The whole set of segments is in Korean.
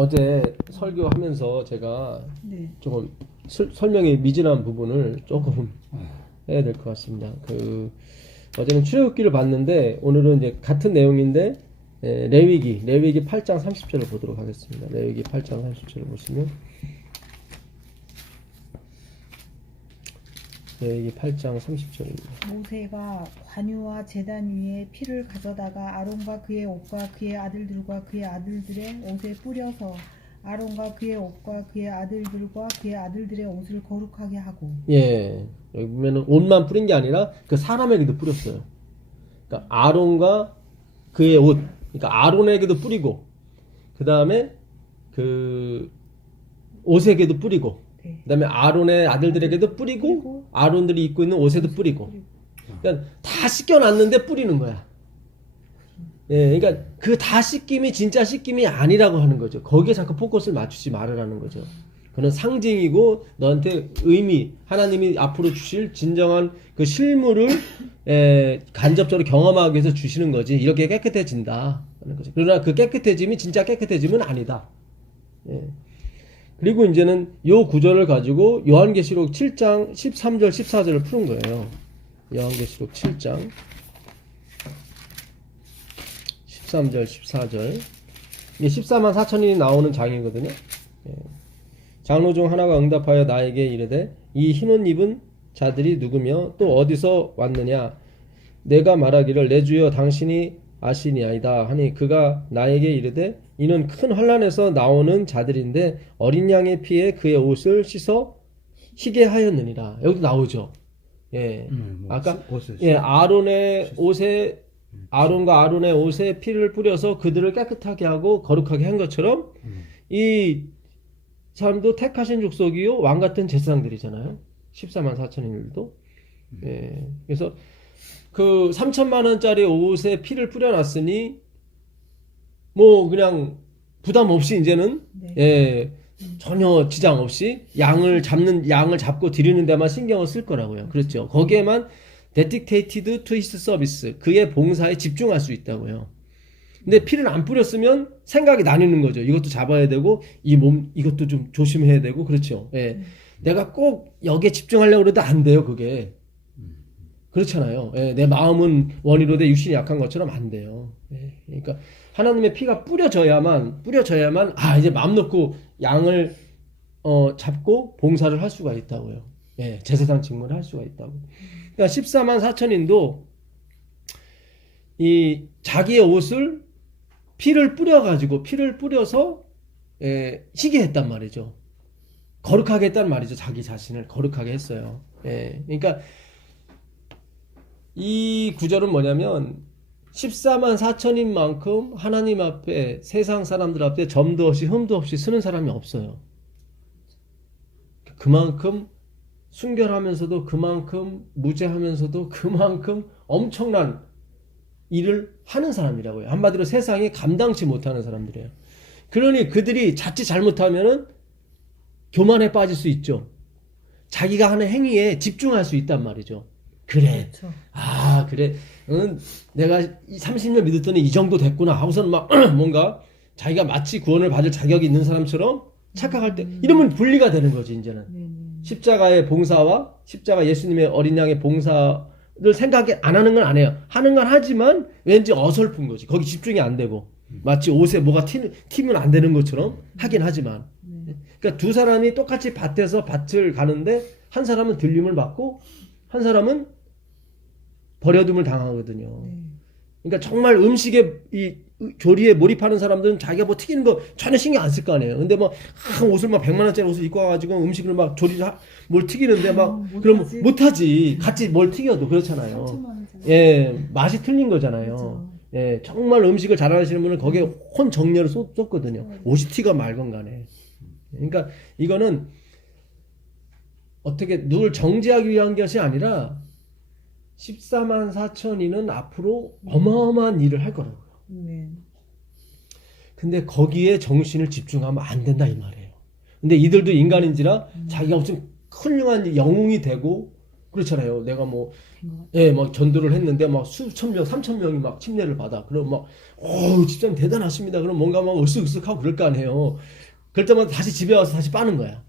어제 설교하면서 제가 네. 조금 설명이 미진한 부분을 조금 해야 될 것 같습니다. 어제는 출애굽기를 봤는데 오늘은 이제 같은 내용인데 레위기 8장 30절을 보도록 하겠습니다. 레위기 8장 30절을 보시면 레위기 8장 30절입니다. 모세가 관유와 제단 위에 피를 가져다가 아론과 그의 옷과 그의 아들들과 그의 아들들의 옷에 뿌려서 아론과 그의 옷과 그의 아들들과 그의 아들들의 옷을 거룩하게 하고. 예, 여기 보면은 옷만 뿌린 게 아니라 그 사람에게도 뿌렸어요. 그러니까 아론과 그의 옷, 그러니까 아론에게도 뿌리고, 그 다음에 그 옷에게도 뿌리고, 네. 그 다음에 아론의 아들들에게도 뿌리고, 아론들이 입고 있는 옷에도 뿌리고. 그러니까 다 씻겨놨는데 뿌리는 거야. 예, 그러니까 그 다 씻김이 진짜 씻김이 아니라고 하는 거죠. 거기에 자꾸 포커스를 맞추지 말으라는 거죠. 그건 상징이고 너한테 의미, 하나님이 앞으로 주실 진정한 그 실물을 간접적으로 경험하기 위해서 주시는 거지. 이렇게 깨끗해진다 하는 거죠. 그러나 그 깨끗해짐이 진짜 깨끗해짐은 아니다. 예. 그리고 이제는 요 구절을 가지고 요한계시록 7장 13절 14절을 푸는 거예요. 요한계시록 7장 13절 14절 이게 14만 4천인이 나오는 장이거든요. 예. 장로 중 하나가 응답하여 나에게 이르되 이 흰옷 입은 자들이 누구며 또 어디서 왔느냐. 내가 말하기를 내 주여 당신이 아시니이다 하니 그가 나에게 이르되 이는 큰 환난에서 나오는 자들인데 어린 양의 피에 그의 옷을 씻어 희게 하였느니라. 여기도 나오죠. 예. 아까 예, 아론과 아론의 옷에 피를 뿌려서 그들을 깨끗하게 하고 거룩하게 한 것처럼 이 사람도 택하신 족속이요 왕 같은 제사장들이잖아요. 14만 4천인들도. 예. 그래서 그 3천만 원짜리 옷에 피를 뿌려놨으니 뭐 그냥 부담 없이 이제는 네. 예, 전혀 지장 없이 양을 잡고 드리는 데만 신경을 쓸 거라고요. 그렇죠. 거기에만 dedicated to his service, 그의 봉사에 집중할 수 있다고요. 근데 피를 안 뿌렸으면 생각이 나뉘는 거죠. 이것도 잡아야 되고 이것도 좀 조심해야 되고 그렇죠. 예. 내가 꼭 여기에 집중하려고 해도 안 돼요. 그게 그렇잖아요. 예. 내 마음은 원이로되 육신이 약한 것처럼 안 돼요. 예. 그러니까 하나님의 피가 뿌려져야만 이제 마음 놓고 양을 잡고 봉사를 할 수가 있다고요. 예. 제사장 직무를 할 수가 있다고. 그러니까 14만 4천인도 이 자기의 옷을 피를 뿌려서 희게 했단 말이죠. 거룩하게 했단 말이죠. 자기 자신을 거룩하게 했어요. 예. 그러니까 이 구절은 뭐냐면 14만 4천인 만큼 하나님 앞에 세상 사람들 앞에 점도 없이 흠도 없이 쓰는 사람이 없어요. 그만큼 순결하면서도 그만큼 무죄하면서도 그만큼 엄청난 일을 하는 사람이라고요. 한마디로 세상에 감당치 못하는 사람들이에요. 그러니 그들이 자칫 잘못하면은 교만에 빠질 수 있죠. 자기가 하는 행위에 집중할 수 있단 말이죠. 그래. 그렇죠. 그래. 내가 30년 믿었더니 이 정도 됐구나 하고서는 막 뭔가 자기가 마치 구원을 받을 자격이 있는 사람처럼 착각할 때 이러면 분리가 되는 거지 이제는. 십자가의 봉사와 십자가 예수님의 어린 양의 봉사를 생각이 안 하는 건 안 해요. 하는 건 하지만 왠지 어설픈 거지. 거기 집중이 안 되고 마치 옷에 뭐가 튀면 안 되는 것처럼 하긴 하지만. 그러니까 두 사람이 똑같이 밭에서 밭을 가는데 한 사람은 들림을 받고 한 사람은 버려둠을 당하거든요. 그러니까 정말 음식에 이 조리에 몰입하는 사람들은 자기가 뭐 튀기는 거 전혀 신경 안 쓸 거 아니에요. 근데 뭐 옷을 막 100만 원짜리 옷을 입고 와가지고 음식을 막 뭘 튀기는데 막 그러면 못하지. 같이 뭘 튀겨도 그렇잖아요. 예, 맛이 틀린 거잖아요. 그렇죠. 예, 정말 음식을 잘하시는 분은 거기에 혼 정열을 쏟거든요. 옷이 튀가 말건 간에. 그러니까 이거는 어떻게 누굴 정죄하기 위한 것이 아니라 14만 4천인은 앞으로 어마어마한 일을 할 거라고요. 근데 거기에 정신을 집중하면 안 된다 이 말이에요. 근데 이들도 인간인지라 자기가 무슨 훌륭한 영웅이 되고 그렇잖아요. 내가 뭐, 된 것 같아요. 예, 막 전도를 했는데 막 수천 명, 3,000명이 막 침례를 받아. 그럼 막, 집사님 대단하십니다. 그럼 뭔가 막 으쓱으쓱하고 그럴 거 아니에요. 그럴 때마다 다시 집에 와서 다시 빠는 거야.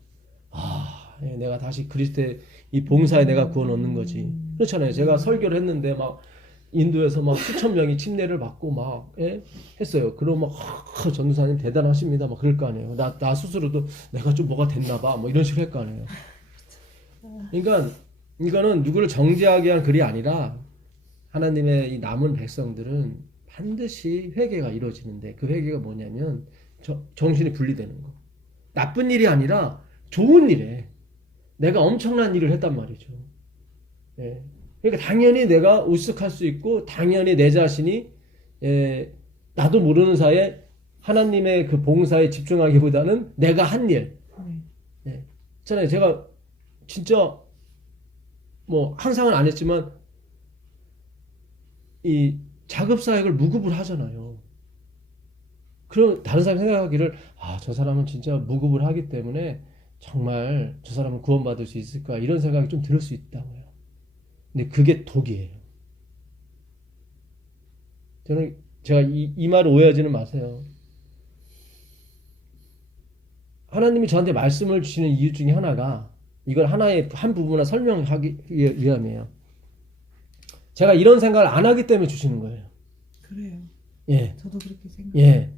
예, 내가 다시 그리스도의 이 봉사에 내가 구원 얻는 거지. 그렇잖아요. 제가 설교를 했는데 막 인도에서 막 수천 명이 침례를 받고 막, 예? 했어요. 그럼 막, 전도사님 대단하십니다. 막 그럴 거 아니에요. 나 스스로도 내가 좀 뭐가 됐나 봐. 뭐 이런 식으로 할 거 아니에요. 그러니까 이거는 누구를 정죄하기 위한 글이 아니라 하나님의 이 남은 백성들은 반드시 회개가 이루어지는데 그 회개가 뭐냐면 정신이 분리되는 거. 나쁜 일이 아니라 좋은 일에 내가 엄청난 일을 했단 말이죠. 예. 그러니까 당연히 내가 우습할 수 있고 당연히 내 자신이 나도 모르는 사이에 하나님의 그 봉사에 집중하기보다는 내가 한 일. 예. 있잖아요. 제가 진짜 뭐 항상은 안 했지만 이 작업 사역을 무급을 하잖아요. 그럼 다른 사람이 생각하기를 저 사람은 진짜 무급을 하기 때문에 정말 저 사람은 구원받을 수 있을까 이런 생각이 좀 들 수 있다고요. 근데 그게 독이에요. 제가 이 말을 오해하지는 마세요. 하나님이 저한테 말씀을 주시는 이유 중에 하나가 이걸 하나의 한 부분을 설명하기 위함이에요. 제가 이런 생각을 안 하기 때문에 주시는 거예요. 그래요. 예. 저도 그렇게 생각해요. 예.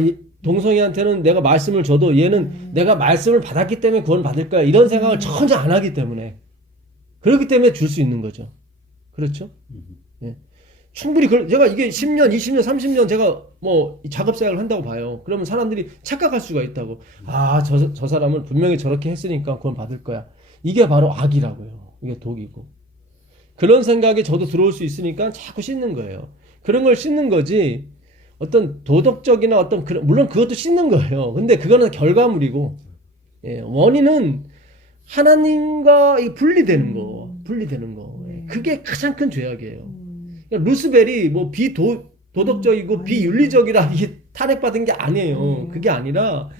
이 동성이한테는 내가 말씀을 줘도 얘는 내가 말씀을 받았기 때문에 구원 받을 거야. 이런 생각을 전혀 안 하기 때문에. 그렇기 때문에 줄 수 있는 거죠. 그렇죠? 예. 충분히, 제가 이게 10년, 20년, 30년 제가 뭐 작업 사역을 한다고 봐요. 그러면 사람들이 착각할 수가 있다고. 저 사람은 분명히 저렇게 했으니까 구원 받을 거야. 이게 바로 악이라고요. 이게 독이고. 그런 생각이 저도 들어올 수 있으니까 자꾸 씻는 거예요. 그런 걸 씻는 거지. 어떤 도덕적이나 어떤 물론 그것도 씻는 거예요. 근데 그거는 결과물이고, 예, 원인은 하나님과 분리되는 거. 예, 그게 가장 큰 죄악이에요. 그러니까 루스벨이 뭐 비도덕적이고 비윤리적이라 이게 탄핵받은 게 아니에요. 그게 아니라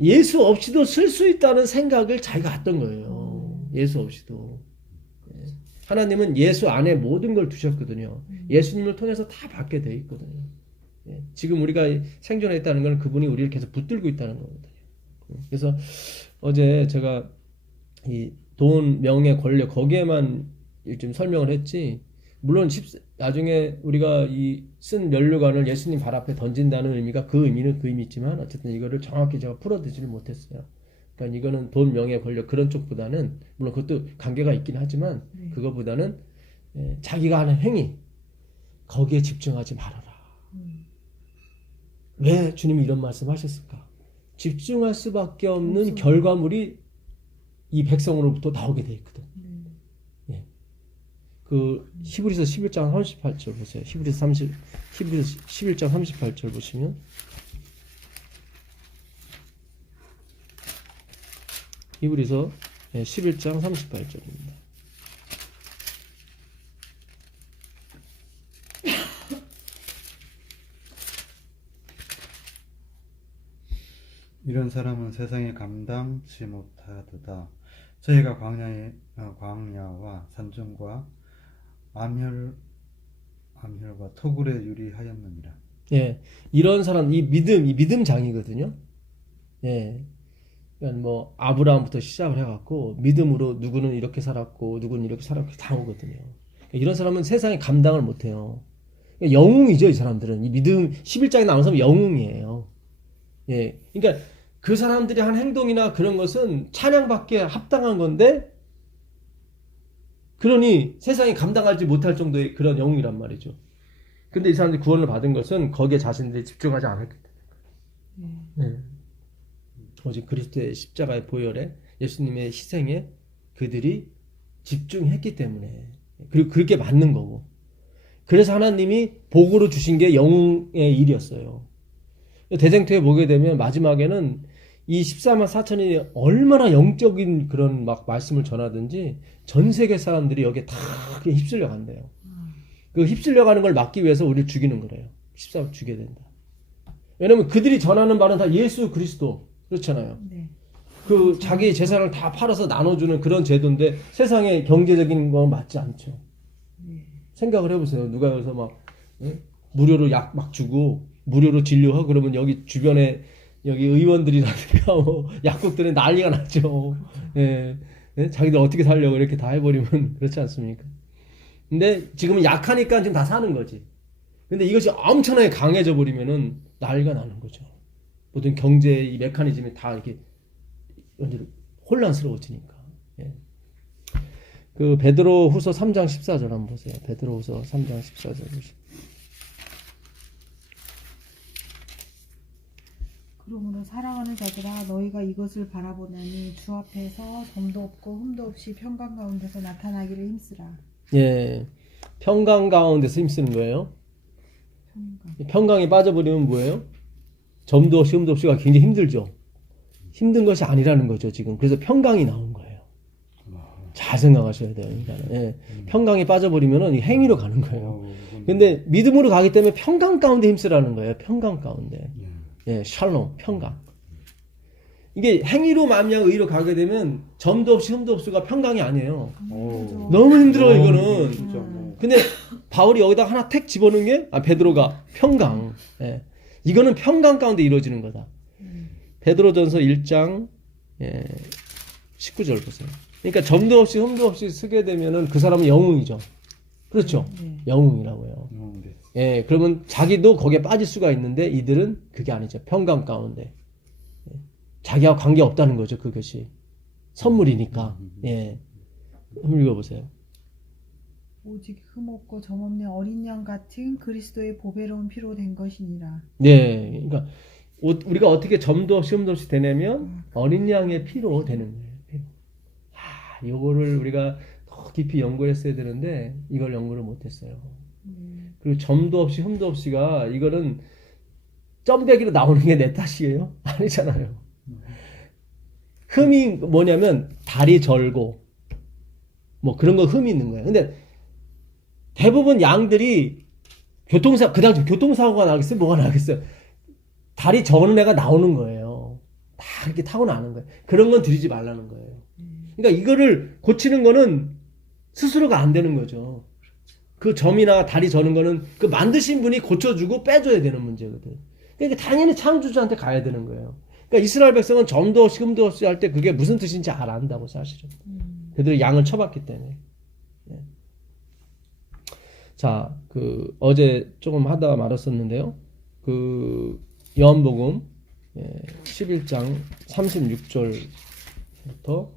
예수 없이도 쓸 수 있다는 생각을 자기가 했던 거예요. 예수 없이도. 하나님은 예수 안에 모든 걸 두셨거든요. 예수님을 통해서 다 받게 돼 있거든요. 지금 우리가 생존해 있다는 건 그분이 우리를 계속 붙들고 있다는 거거든요. 그래서 어제 제가 이 돈, 명예, 권력 거기에만 좀 설명을 했지. 물론 나중에 우리가 이 쓴 면류관을 예수님 발 앞에 던진다는 의미가 그 의미는 그 의미지만 어쨌든 이거를 정확히 제가 풀어드지를 못했어요. 그러니까 이거는 돈, 명예, 권력 그런 쪽보다는 물론 그것도 관계가 있긴 하지만 그거보다는 자기가 하는 행위 거기에 집중하지 말아라. 왜 주님이 이런 말씀하셨을까? 집중할 수밖에 없는 결과물이 이 백성으로부터 나오게 돼 있거든. 그 히브리서 11장 38절 보세요. 히브리서 11장 38절 보시면 히브리서 11장 38절입니다. 이런 사람은 세상에 감당치 못하도다. 저희가 광야와 산중과 암혈과 토굴에 유리하였느니라. 예, 이런 사람 이 믿음장이거든요. 예, 그러니까 뭐 아브라함부터 시작을 해갖고 믿음으로 누구는 이렇게 살았고 누구는 이렇게 살았고 다 오거든요. 이런 사람은 세상에 감당을 못해요. 영웅이죠, 이 사람들은. 이 믿음 11장에 나오는 사람은 영웅이에요. 예, 그러니까 그 사람들이 한 행동이나 그런 것은 찬양받기에 합당한 건데, 그러니 세상이 감당하지 못할 정도의 그런 영웅이란 말이죠. 근데 이 사람들이 구원을 받은 것은 거기에 자신들이 집중하지 않았기 때문에. 오직 그리스도의 십자가의 보혈에 예수님의 희생에 그들이 집중했기 때문에. 그리고 그렇게 맞는 거고. 그래서 하나님이 복으로 주신 게 영웅의 일이었어요. 대쟁투에 보게 되면 마지막에는 이 14만 4천이 얼마나 영적인 그런 막 말씀을 전하든지 전 세계 사람들이 여기에 다 휩쓸려 간대요. 그 휩쓸려 가는 걸 막기 위해서 우리를 죽이는 거래요. 14만 죽여야 된다. 왜냐면 그들이 전하는 말은 다 예수 그리스도 그렇잖아요. 그 자기 재산을 다 팔아서 나눠주는 그런 제도인데 세상에 경제적인 건 맞지 않죠. 네. 생각을 해보세요. 누가 여기서 막 무료로 약 막 주고 무료로 진료하고 그러면 여기 주변에 여기 의원들이라든가 뭐 약국들은 난리가 나죠. 예. 예? 자기들 어떻게 살려고 이렇게 다 해버리면 그렇지 않습니까? 근데 지금은 약하니까 지금 다 사는 거지. 근데 이것이 엄청나게 강해져 버리면은 난리가 나는 거죠. 모든 경제 이 메커니즘이 다 이렇게 완전히 혼란스러워지니까. 예. 그 베드로후서 3장 14절 한번 보세요. 베드로후서 3장 14절 보시죠. 그러므로 사랑하는 자들아 너희가 이것을 바라보나니 주 앞에서 점도 없고 흠도 없이 평강 가운데서 나타나기를 힘쓰라. 예, 평강 가운데서 힘쓰는 거예요. 평강. 평강에 빠져버리면 뭐예요? 점도 없이 흠도 없이가 굉장히 힘들죠. 힘든 것이 아니라는 거죠 지금. 그래서 평강이 나온 거예요. 잘 생각하셔야 돼요. 인간은. 예, 평강에 빠져버리면 행위로 가는 거예요. 근데 믿음으로 가기 때문에 평강 가운데 힘쓰라는 거예요. 평강 가운데. 예, 샬롬, 평강. 이게 행위로 만약 의로 가게 되면 점도 없이 흠도 없이가 평강이 아니에요. 너무 힘들어 이거는. 진짜 뭐. 근데 바울이 여기다 하나 택 집어넣은 게 베드로가 평강. 예. 이거는 평강 가운데 이루어지는 거다. 베드로전서 1장 19절 보세요. 그러니까 점도 없이 흠도 없이 쓰게 되면은 그 사람은 영웅이죠. 그렇죠. 네. 영웅이라고요. 예, 그러면 자기도 거기에 빠질 수가 있는데 이들은 그게 아니죠. 평강 가운데. 예. 자기와 관계 없다는 거죠. 그것이. 선물이니까. 예. 한번 읽어보세요. 오직 흠없고 점없는 어린 양 같은 그리스도의 보배로운 피로 된 것이니라. 네. 그러니까 우리가 어떻게 점도 없이 흠도 없이 되냐면 어린 양의 피로 되는 거예요. 피로. 요거를 우리가 더 깊이 연구를 했어야 되는데 이걸 연구를 못했어요. 그리고 점도 없이 흠도 없이가 이거는 점배기로 나오는 게 내 탓이에요? 아니잖아요. 흠이 뭐냐면 다리 절고 뭐 그런 거 흠이 있는 거예요. 근데 대부분 양들이 그 당시 교통사고가 나겠어요? 뭐가 나겠어요? 다리 저는 애가 나오는 거예요. 다 이렇게 타고 나는 거예요. 그런 건 들이지 말라는 거예요. 그러니까 이거를 고치는 거는 스스로가 안 되는 거죠. 그 점이나 다리 저는 거는 그 만드신 분이 고쳐주고 빼줘야 되는 문제거든. 그러니까 당연히 창조주한테 가야 되는 거예요. 그러니까 이스라엘 백성은 점도 없이 흠도 없이 할 때 그게 무슨 뜻인지 안다고 사실은. 그들이 양을 쳐봤기 때문에. 예. 자, 그 어제 조금 하다가 말았었는데요. 그 요한복음 11장 36절부터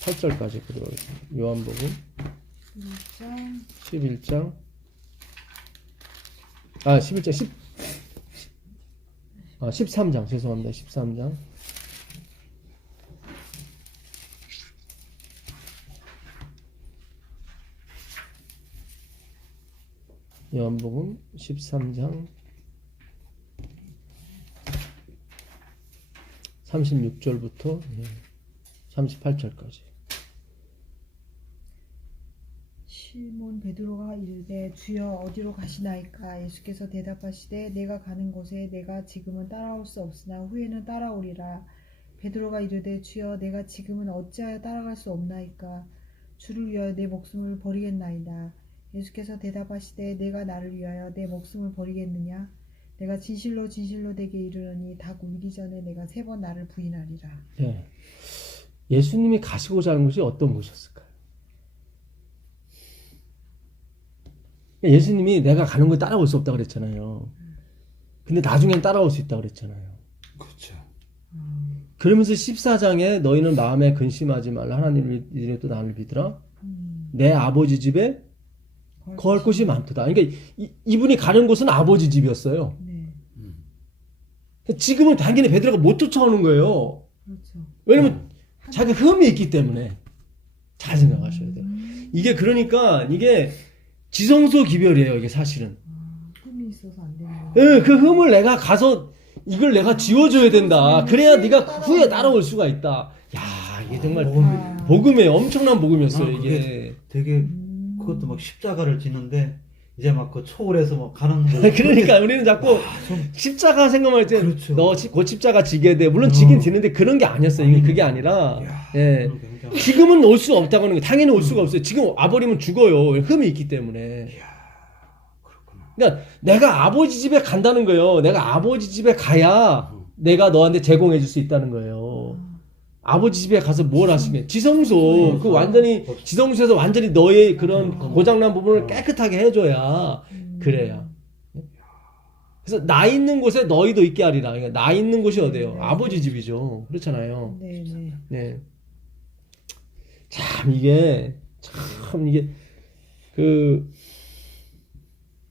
8절까지 보도록 하겠습니다. 요한복음 11장 13장 죄송합니다. 13장 요한복음 13장 36절부터 38절까지. 시몬 베드로가 이르되 주여 어디로 가시나이까? 예수께서 대답하시되 내가 가는 곳에 내가 지금은 따라올 수 없으나 후에는 따라오리라. 베드로가 이르되 주여 내가 지금은 어찌하여 따라갈 수 없나이까? 주를 위하여 내 목숨을 버리겠나이다. 예수께서 대답하시되 내가 나를 위하여 내 목숨을 버리겠느냐? 내가 진실로 진실로 내게 이르노니 닭 울기 전에 내가 3번 나를 부인하리라. 네. 예수님이 가시고자 하는 곳이 어떤 곳이었을까요? 예수님이 내가 가는 곳에 따라올 수 없다고 그랬잖아요. 근데 나중엔 따라올 수 있다고 그랬잖아요. 그렇죠. 그러면서 14장에 너희는 마음에 근심하지 말라. 하나님을 믿으려 또 나를 믿으라. 내 아버지 집에 거할 곳이 많도다. 그러니까 이분이 가는 곳은 아버지 집이었어요. 네. 지금은 당연히 베드로가 못 쫓아오는 거예요. 그렇죠. 왜냐면 자기 흠이 있기 때문에. 잘 생각하셔야 돼요. 이게 그러니까 이게 지성소 기별이에요. 이게 사실은. 흠이 있어서 안 되는 거. 그 흠을 내가 가서 이걸 내가 지워줘야 된다. 그래야 네가 후에 따라올 수가 있다. 야, 이게 정말 복음이에요. 엄청난 복음이었어요. 이게. 되게 그것도 막 십자가를 지는데 이제 막 그 초월해서 막 가는 거. 그러니까 우리는 자꾸 좀 십자가 생각할 때 그렇죠. 너 곧 십자가 지게 돼. 물론 지긴 지는데 그런 게 아니었어요. 이게 그게 아니라 이야, 예. 그건 굉장히- 지금은 올 수 없다고 하는 게 당연히 올 수가 없어요. 지금 와버리면 죽어요. 흠이 있기 때문에. 그렇구나. 그러니까 내가 아버지 집에 간다는 거예요. 내가 아버지 집에 가야 내가 너한테 제공해 줄 수 있다는 거예요. 아버지 집에 가서 뭘 하시면 지성소 그 완전히 지성소에서 완전히 너의 그런 고장난 부분을 깨끗하게 해줘야 그래야. 그래서 나 있는 곳에 너희도 있게 하리라. 그러니까 나 있는 곳이 어디예요? 아버지 집이죠. 그렇잖아요. 네네. 네. 참 이게 그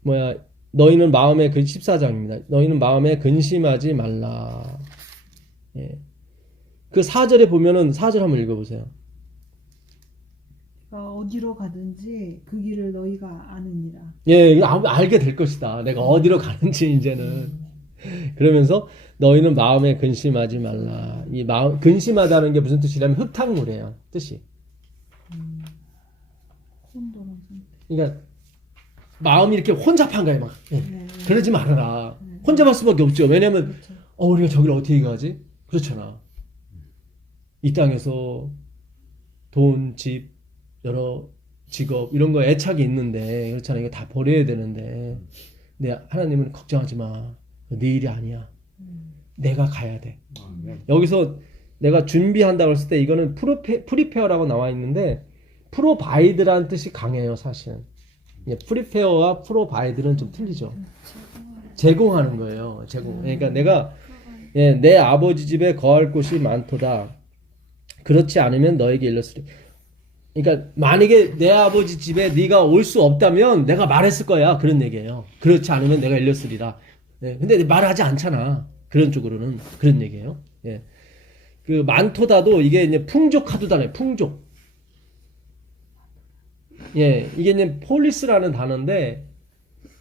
뭐야 너희는 마음에 그 14장입니다. 너희는 마음에 근심하지 말라. 예. 그 4절에 보면은 4절 한번 읽어보세요. 어디로 가든지 그 길을 너희가 아느니라. 예, 이거 알게 될 것이다. 내가 어디로 가는지 이제는. 그러면서 너희는 마음에 근심하지 말라. 이 마음 근심하다는 게 무슨 뜻이냐면 흙탕물이에요. 뜻이. 혼돈한 상태. 그러니까 마음이 이렇게 혼잡한 거예요. 막. 예. 네. 그러지 말아라. 혼잡할 수밖에 없죠. 왜냐면 그렇죠. 우리가 저기를 어떻게 가지? 그렇잖아. 이 땅에서 돈, 집, 여러 직업 이런 거 애착이 있는데 그렇잖아. 이거 다 버려야 되는데 근데 하나님은 걱정하지 마. 네 일이 아니야. 내가 가야 돼. 네. 여기서 내가 준비한다고 했을 때 이거는 프리페어라고 나와 있는데 프로바이드라는 뜻이 강해요. 사실은. 프리페어와 프로바이드는 좀 틀리죠. 제공하는 거예요. 제공. 그러니까 내가 내 아버지 집에 거할 곳이 많도다. 그렇지 않으면 너에게 일렀으리. 그러니까 만약에 내 아버지 집에 네가 올 수 없다면 내가 말했을 거야. 그런 얘기예요. 그렇지 않으면 내가 일렀으리라. 근데 말하지 않잖아. 그런 쪽으로는 그런 얘기예요. 예. 그 많도다도 이게 이제 풍족하도다네. 풍족. 예, 이게 이제 폴리스라는 단어인데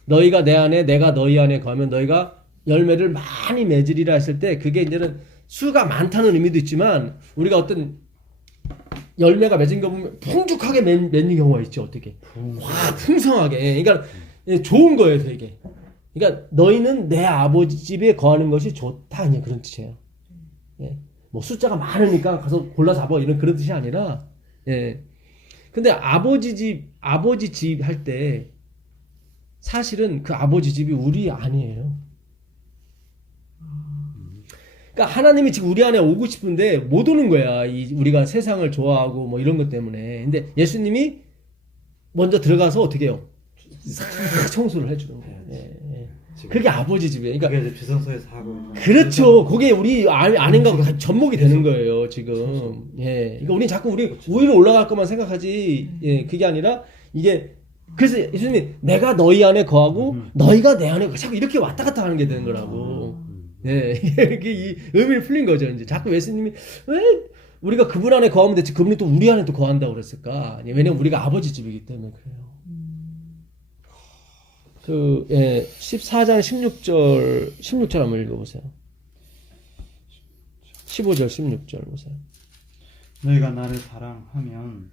너희가 내 안에 내가 너희 안에 거하면 너희가 열매를 많이 맺으리라 했을 때 그게 이제는 수가 많다는 의미도 있지만 우리가 어떤 열매가 맺은 거 보면 풍족하게 맺는 경우가 있죠. 어떻게? 와, 풍성하게. 예, 그러니까 좋은 거예요, 되게. 그러니까 너희는 내 아버지 집에 거하는 것이 좋다. 그냥 그런 뜻이에요. 예. 뭐 숫자가 많으니까 가서 골라 잡아 이런 그런 뜻이 아니라 예. 근데 아버지 집 할 때 사실은 그 아버지 집이 우리 아니에요. 그러니까 하나님이 지금 우리 안에 오고 싶은데 못 오는 거야. 우리가 세상을 좋아하고 뭐 이런 것 때문에. 근데 예수님이 먼저 들어가서 어떻게 해요? 싹 청소를 해주는 거예요. 예, 예. 그게 아버지 집이에요. 그러니까 그게 이제 지성소에서 하고 있는 그렇죠. 그게 우리 안인가 접목이 되는 거예요, 지금. 예. 그러니까 우리는 자꾸 우리 위로 올라갈 것만 생각하지, 예. 그게 아니라, 이게, 그래서 예수님이 내가 너희 안에 거하고, 너희가 내 안에 거하고, 자꾸 이렇게 왔다 갔다 하는 게 되는 거라고. 예. 이게 이 의미를 풀린 거죠, 이제. 자꾸 예수님이, 왜 우리가 그분 안에 거하면 됐지, 그분이 또 우리 안에 또 거한다고 그랬을까? 왜냐면 우리가 아버지 집이기 때문에 그래요. 14장 16절 한번 읽어보세요. 15절 16절 보세요. 너희가 나를 사랑하면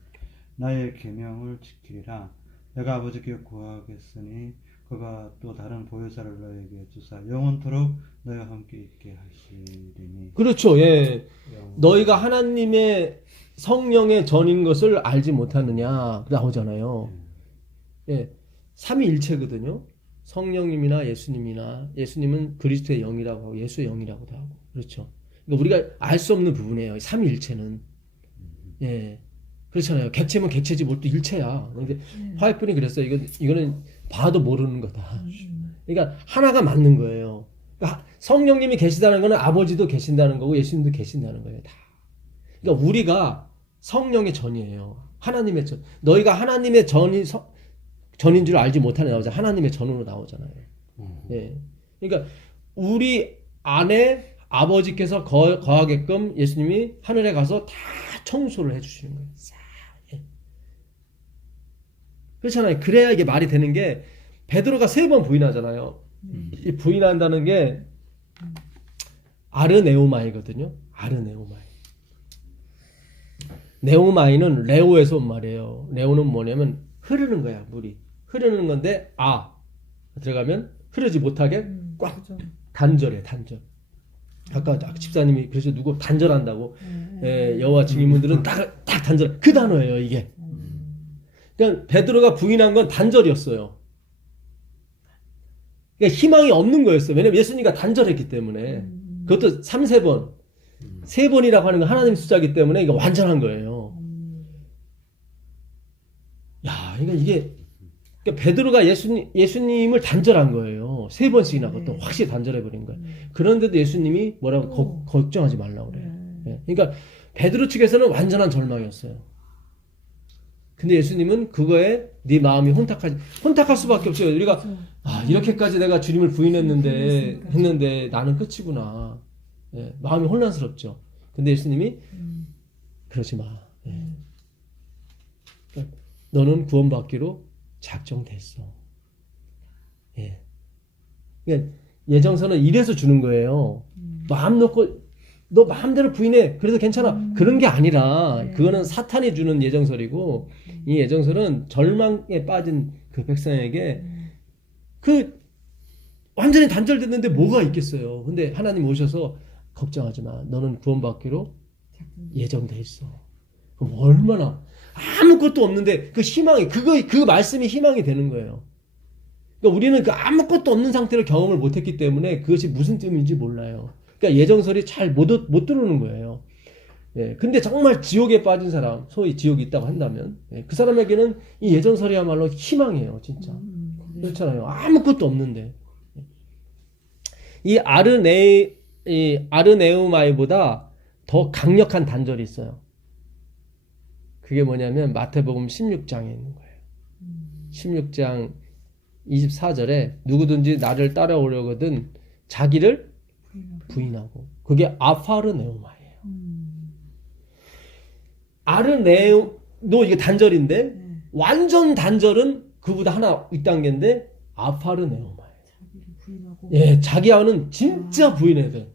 나의 계명을 지키리라. 내가 아버지께 구하겠으니 그가 또 다른 보혜사를 너에게 주사 영원토록 너희와 함께 있게 하시리니. 그렇죠. 예. 너희가 하나님의 성령의 전인 것을 알지 못하느냐 나오잖아요. 예. 삼위일체거든요. 성령님이나 예수님은 그리스도의 영이라고 하고 예수의 영이라고도 하고 그렇죠. 그러니까 우리가 알 수 없는 부분이에요. 삼위일체는. 예. 그렇잖아요. 객체면 객체지 뭘 또 일체야. 근데 화이트분이 그랬어요. 이거는 봐도 모르는 거다. 그러니까 하나가 맞는 거예요. 그러니까 성령님이 계시다는 거는 아버지도 계신다는 거고 예수님도 계신다는 거예요. 다. 그러니까 우리가 성령의 전이에요. 하나님의 전. 너희가 하나님의 전인 줄 알지 못하는 나오잖아요. 하나님의 전으로 나오잖아요. 예. 그러니까 우리 안에 아버지께서 거하게끔 예수님이 하늘에 가서 다 청소를 해주시는 거예요. 예. 그렇잖아요. 그래야 이게 말이 되는 게 베드로가 3번 부인하잖아요. 이 부인한다는 게 아르네오마이거든요. 아르네오마이. 네오마이는 레오에서 온 말이에요. 레오는 뭐냐면 흐르는 거야. 물이. 흐르는 건데 들어가면 흐르지 못하게 꽉 그죠. 단절해 단절. 아까 집사님이 그래서 누구 단절한다고 여호와 증인분들은 딱 단절 그 단어예요 이게. 그러니까 베드로가 부인한 건 단절이었어요. 그러니까 희망이 없는 거였어요. 왜냐면 예수님이 단절했기 때문에. 그것도 3-4번 3번이라고 하는 건 하나님 숫자이기 때문에 이거 완전한 거예요. 야, 그러니까 이게 그러니까 베드로가 예수님을 단절한 거예요. 3번씩이나 그것도 확실히 단절해버린 거예요. 그런데도 예수님이 뭐라고 걱정하지 말라고 그래요. 그러니까 베드로 측에서는 완전한 절망이었어요. 근데 예수님은 그거에 네 마음이 혼탁할 수밖에 없어요. 우리가 이렇게까지 내가 주님을 했는데 나는 끝이구나. 마음이 혼란스럽죠. 근데 예수님이 그러지 마. 그러니까 너는 구원받기로 작정됐어. 그러니까 예정서는 이래서 주는 거예요. 마음 놓고 너 마음대로 부인해. 그래도 괜찮아. 그런 게 아니라 그거는 사탄이 주는 예정설이고 이 예정설은 절망에 빠진 그 백성에게 그 완전히 단절됐는데 뭐가 있겠어요. 근데 하나님 오셔서 걱정하지 마. 너는 구원받기로 예정돼 있어. 그럼 얼마나 아무것도 없는데 그 희망이 그 말씀이 희망이 되는 거예요. 그러니까 우리는 그 아무것도 없는 상태를 경험을 못했기 때문에 그것이 무슨 뜻인지 몰라요. 그러니까 예정설이 잘 못 들어오는 거예요. 근데 정말 지옥에 빠진 사람, 소위 지옥이 있다고 한다면 그 사람에게는 이 예정설이야말로 희망이에요, 진짜. 그렇잖아요. 아무것도 없는데 이 아르네우마이보다 더 강력한 단절이 있어요. 그게 뭐냐면 마태복음 16장에 있는 거예요. 16장 24절에 누구든지 나를 따라오려거든 자기를 부인하고 그게 아파르네우마예요. 아르네우도 이게 단절인데 완전 단절은 그보다 하나 윗단계인데 아파르네우마예요. 자기와는 진짜 부인해야 돼.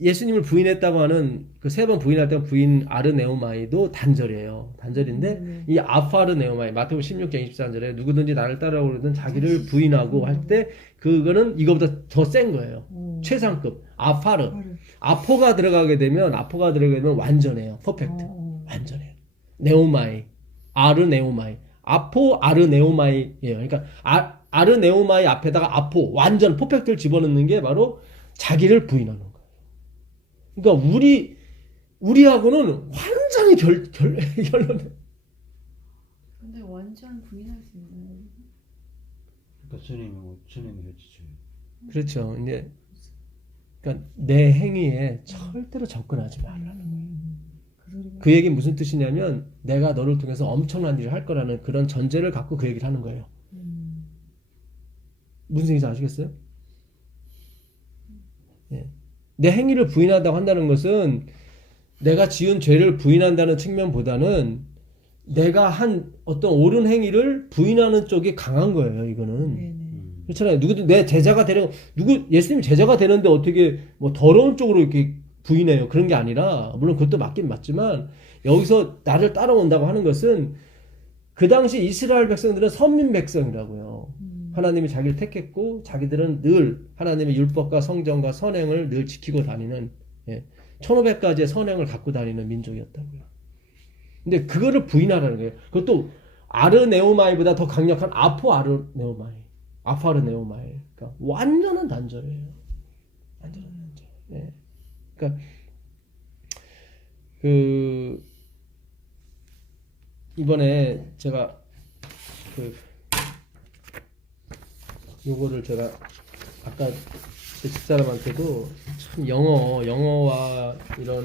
예수님을 부인했다고 하는 그 3번 부인할 때 부인 아르네오마이도 단절이에요. 단절인데 이 아파르네오마이 마태복음 16장 24절에 누구든지 나를 따라오려든 자기를 부인하고 할 때 그거는 이거보다 더 센 거예요. 최상급 아포가 들어가게 되면 완전해요. 퍼펙트. 완전해요. 네오마이 아르네오마이 아포 아르네오마이예요. 그러니까 아르네오마이 앞에다가 아포 완전 퍼펙트를 집어넣는 게 바로 자기를 부인하는 거예요. 그러니까 우리하고는 완전히 결론해. 근데 완전 부인할 수 있나요? 그러니까 주님이 해주죠. 그렇죠. 이제 그러니까 내 행위에 절대로 접근하지 말라는 거예요. 그 얘기 무슨 뜻이냐면 내가 너를 통해서 엄청난 일을 할 거라는 그런 전제를 갖고 그 얘기를 하는 거예요. 무슨 얘기인지 아시겠어요? 내 행위를 부인한다고 한다는 것은 내가 지은 죄를 부인한다는 측면보다는 내가 한 어떤 옳은 행위를 부인하는 쪽이 강한 거예요. 이거는 그렇잖아요. 누구도 내 제자가 예수님 제자가 되는데 어떻게 뭐 더러운 쪽으로 이렇게 부인해요. 그런 게 아니라 물론 그것도 맞긴 맞지만 여기서 나를 따라온다고 하는 것은 그 당시 이스라엘 백성들은 선민 백성이라고요. 하나님이 자기를 택했고 자기들은 늘 하나님의 율법과 성정과 선행을 늘 지키고 다니는 1500가지의 선행을 갖고 다니는 민족이었다고요. 근데 그거를 부인하라는 거예요. 그것도 아르네오마이보다 더 강력한 아파르네오마이. 그러니까 완전한 단절이에요. 완전한 단절. 그러니까 이번에 제가 요거를 제가 아까 제 집사람한테도 참 영어와 이런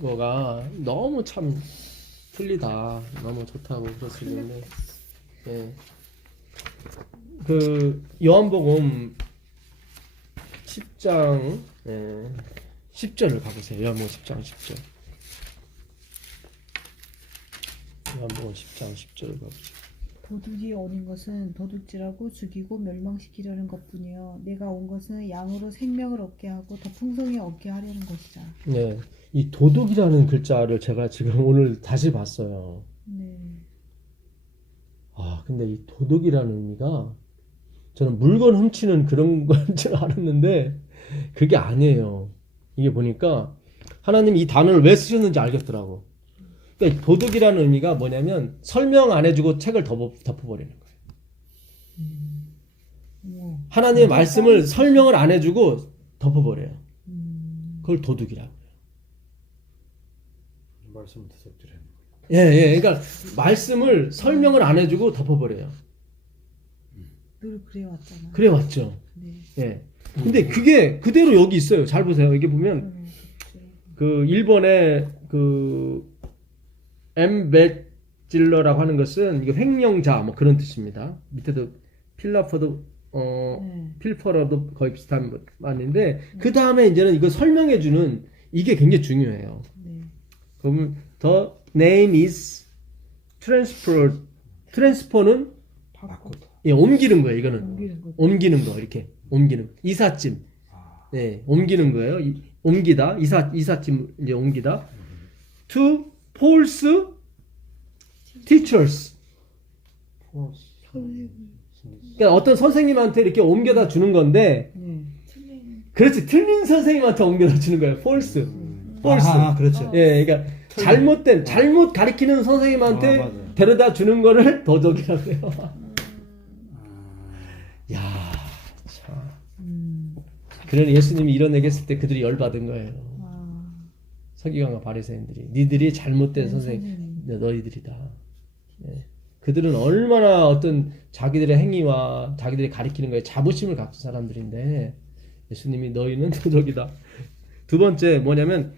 거가 너무 참 틀리다. 너무 좋다고 그랬었는데 요한복음 10장 10절을 가보세요. 요한복음 10장 10절. 요한복음 10장 10절을 가보세요. 도둑이 오는 것은 도둑질하고 죽이고 멸망시키려는 것뿐이요 내가 온 것은 양으로 생명을 얻게 하고 더 풍성히 얻게 하려는 것이다. 이 도둑이라는 글자를 제가 지금 오늘 다시 봤어요. 근데 이 도덕이라는 의미가 저는 물건 훔치는 그런 건 줄 알았는데 그게 아니에요. 이게 보니까 하나님이 이 단어를 왜 쓰셨는지 알겠더라고. 그러니까 도덕이라는 의미가 뭐냐면 설명 안 해주고 책을 덮어버리는 거예요. 우와. 하나님의 말씀을 설명을 안 해주고 덮어버려요. 그걸 도둑이라고. 말씀 도둑질하는 거예요. 예. 그러니까 말씀을 설명을 안 해주고 덮어버려요. 늘 그래 왔잖아. 그래 왔죠. 네. 예. 근데 그게 그대로 여기 있어요. 잘 보세요. 이게 보면 그 일본의 그 엠베질러라고 하는 것은 이게 횡령자 뭐 그런 뜻입니다. 밑에도 필라퍼도 필퍼라도 거의 비슷한 말인데 그 다음에 이제는 이거 설명해주는 이게 굉장히 중요해요. 네. 그러면 the name is transferred. 트랜스퍼는 바꾸다. 예, 옮기는 거예요. 이거는 옮기는 거. 옮기는 거 이렇게 옮기는 이삿짐. 네, 옮기는 거예요. 옮기다 이삿짐 이제 옮기다. To false teachers. 그러니까 어떤 선생님한테 이렇게 옮겨다 주는 건데, 네. 그렇지 틀린 선생님한테 옮겨다 주는 거예요. false. false. 그렇죠. 예, 그러니까 잘못 가리키는 선생님한테 맞아요. 데려다 주는 거를 도덕이라고 해요. 야, 참. 그러니 예수님이 이런 얘기했을 때 그들이 열받은 거예요. 서기관과 바리새인들이 니들이 잘못된 선생님 너희들이다. 예. 그들은 얼마나 어떤 자기들의 행위와 자기들이 가리키는 거에 자부심을 갖춘 사람들인데 예수님이 너희는 도덕이다. 두 번째 뭐냐면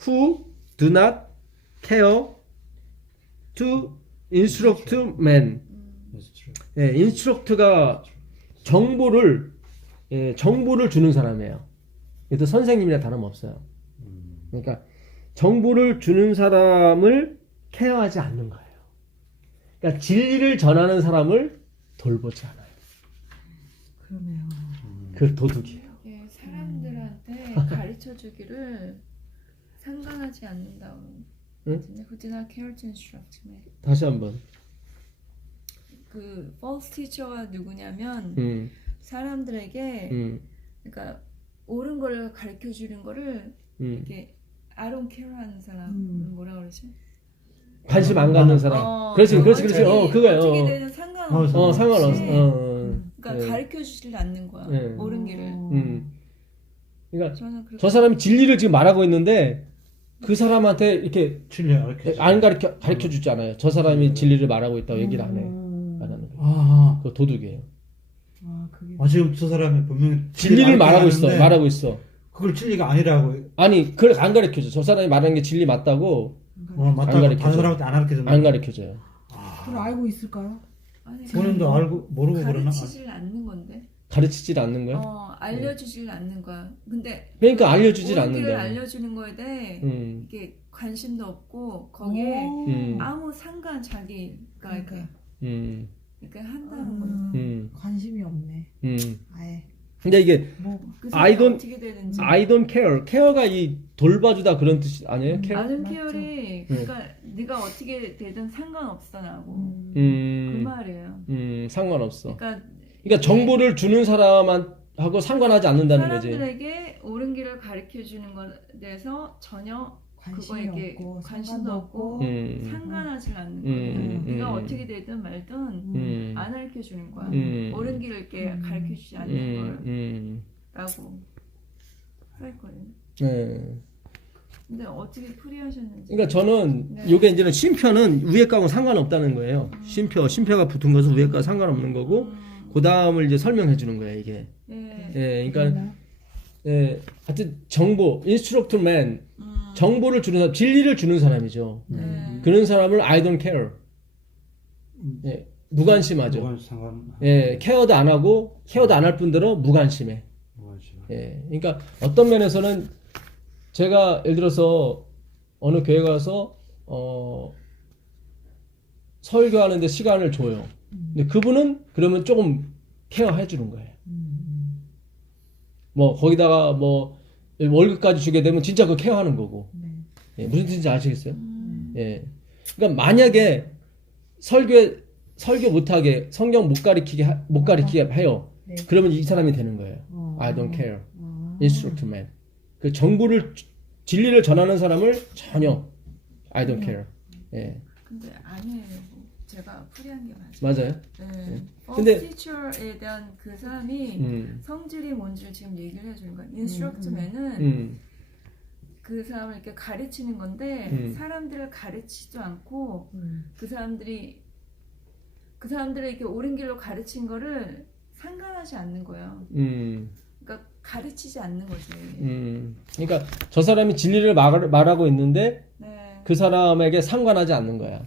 who do not care to instruct men. 예, 인스트럭트가 정보를 주는 사람이에요. 얘도 선생님이라 다름없어요. 그러니까 정보를 주는 사람을 케어하지 않는 거예요. 그러니까 진리를 전하는 사람을 돌보지 않아요. 그러네요. 그 도둑이에요. 이게 사람들한테 가르쳐 주기를 상관하지 않는다고. 응? Who did not care to instruct me. 다시 한번. 그 false teacher가 누구냐면 사람들에게 그러니까 옳은 걸 가르쳐 주는 거를 이렇게 I don't care 하는 사람 뭐라 그러지? 관심 안 갖는 사람. 그렇지. 어떻게 그거예요. 되든 상관없어. 상관없어. 그러니까 네. 가르쳐 주질 않는 거야. 네. 옳은 길을. 그러니까 저는 그렇게 저 사람이 진리를 지금 말하고 있는데 그 사람한테 이렇게 진리 알겠어. 안 가르쳐 주지 않아요. 저 사람이 진리를 말하고 있다고 얘기를 안 해요. 안 하는 거예요. 아, 그거 도둑이에요. 그게 지금 저 사람이 분명히 진리를 말하고 하는데 있어. 그걸 진리가 아니라고. 아니, 그걸 안 가르쳐 줘. 저 사람이 말하는 게 진리 맞다고 맞다고 가르쳐줘. 다른 사람한테 안 가르쳐준다. 안 가르쳐 줘요. 그걸 알고 있을까요? 아니, 본인도 알고 모르고 그러나. 가르치질 않는 건데. 가르치질 않는 거야? 알려주질 않는 거야. 근데 그러니까 알려주질 옳은 길을 않는다. 알려주는 거에 대해 이게 관심도 없고 거기에 아무 상관 자기가 이렇게 한다는 거지. 관심이 없네. 아예. 근데 이게 그 I 사람이 don't- 어떻게 되는지. I don't care. 케어가 이 돌봐주다 그런 뜻이 아니에요? 케어? 아는 맞죠. 케어리 그러니까 네가 어떻게 되든 상관없어 나고 그 음, 말이에요. 상관없어. 그러니까 정보를 주는 사람하고 상관하지 않는다는 거지. 사람들에게 옳은 길을 가르쳐 주는 것에 대해서 전혀 관심이 그거에게 없고 관심도 상관도 없고 없고 상관하지 않는 거예요. 네가 어떻게 되든 말든 안 가르쳐 주는 거야. 옳은 길을 이렇게 가르쳐 주지 않는 거라고 써있거든요. 네. 근데 어떻게 풀이하셨는지. 그러니까 저는 네. 이게 이제는 쉼표는 위에 거하고 상관없다는 거예요. 쉼표가 붙은 것은 위에 거와 상관없는 거고 그 다음을 이제 설명해 주는 거예요 이게. 네. 예, 그러니까 하여튼 정보, 인스트럭터맨 정보를 주는 사람, 진리를 주는 사람이죠. 네. 그런 사람을 I don't care. 예, 무관심하죠. 무관 상관. 예, 케어도 안 하고 케어도 안 할 뿐더러 무관심해. 무관심. 예, 그러니까 어떤 면에서는 제가 예를 들어서 어느 교회 가서 설교하는데 시간을 줘요. 근데 그분은 그러면 조금 케어해 주는 거예요. 뭐 거기다가 뭐 월급까지 주게 되면 진짜 그 케어하는 거고. 예, 무슨 뜻인지 아시겠어요? 예. 그러니까 만약에 설교에 설교 못하게 성경 못 가리키게 해요. 네. 그러면 이 사람이 되는 거예요. I don't care. Instruct man. 그 정보를 진리를 전하는 사람을 전혀 I don't care. 예. 근데 아니에요. 뭐 제가 풀이한 게 맞아요. 맞아요. 네. 근데- teacher에 대한 그 사람이 성질이 뭔지를 지금 얘기를 해주는 거야. 인스트럭트맨은 그 사람을 이렇게 가르치는 건데 사람들을 가르치지도 않고 그 사람들을 이렇게 옳은 길로 가르친 거를 상관하지 않는 거예요. 그러니까 가르치지 않는 거지. 그러니까 저 사람이 진리를 말하고 있는데 네. 그 사람에게 상관하지 않는 거야.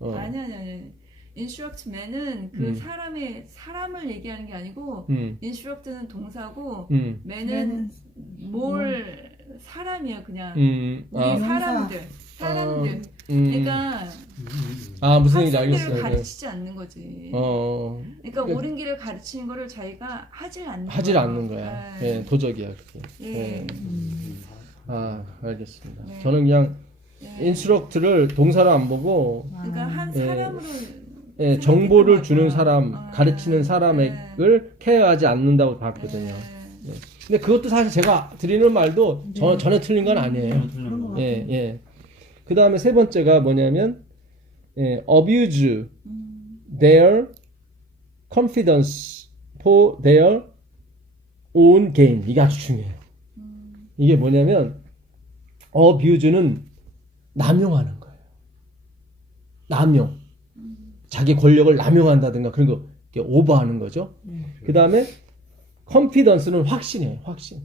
아니. 인스트럭트맨은 그 사람을 얘기하는 게 아니고 인스트럭트는 동사고 맨은 사람이에요 그냥. 우리 사람들. 그러니까 무슨 얘기인지 학생들을 알겠어요. 가르치지 않는 거지. 그러니까 옳은 길을 가르치는 거를 자기가 하질 않는 거야. 네. 예, 도적이야 그게. 예. 알겠습니다. 네. 저는 그냥 예. 인스트럭트를 동사로 안 보고 그러니까 한 예. 사람으로 정보를 생각했던 주는 것 사람, 같아요. 가르치는 사람을 케어하지 않는다고 봤거든요. 네. 근데 그것도 사실 제가 드리는 말도 전혀 틀린 건 아니에요. 예. 그 다음에 세 번째가 뭐냐면, abuse their confidence for their own gain. 이게 아주 중요해요. 이게 뭐냐면, abuse는 남용하는 거예요. 남용. 자기 권력을 남용한다든가 그런 거 오버하는 거죠. 그 다음에 confidence는 확신이에요. 확신.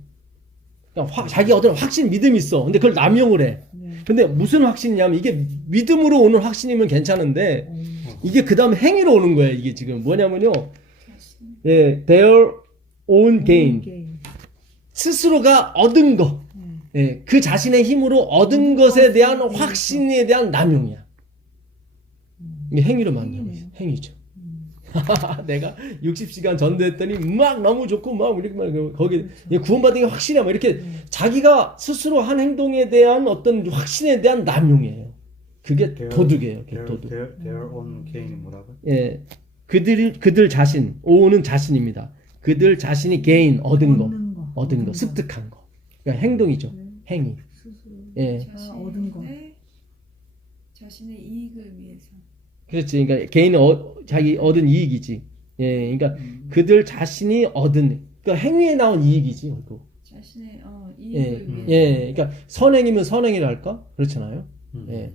그러니까 자기 어떤 확신, 믿음이 있어. 근데 그걸 남용을 해. 근데 무슨 확신이냐면 이게 믿음으로 오는 확신이면 괜찮은데 이게 그 다음에 행위로 오는 거예요. 이게 지금 뭐냐면요. their own gain. 스스로가 얻은 거. 그 자신의 힘으로 얻은 것에 대한 확신에 대한 남용이야. 이게 행위로 만드는 거죠. 행위죠. 내가 60시간 전도했더니 막 너무 좋고 막 이렇게 막 거기 구원받은 게 확신이야. 막 이렇게 자기가 스스로 한 행동에 대한 어떤 확신에 대한 남용이에요. 그게 도둑이에요. 도둑. Their own gain이 뭐라고? 예, 그들 자신, 오는 자신입니다. 그들 자신이 gain 얻은 거, 습득한 거. 그러니까 행동이죠. 행위. 예. 얻은 거. 자신의 이익을 위해서. 그렇지. 그러니까 개인이 자기 얻은 이익이지. 예, 그러니까 그들 자신이 얻은, 그러니까 행위에 나온 이익이지. 그거. 자신의 예, 이익을 위해서. 예, 그러니까 선행이면 선행이라 할까? 그렇잖아요. 예,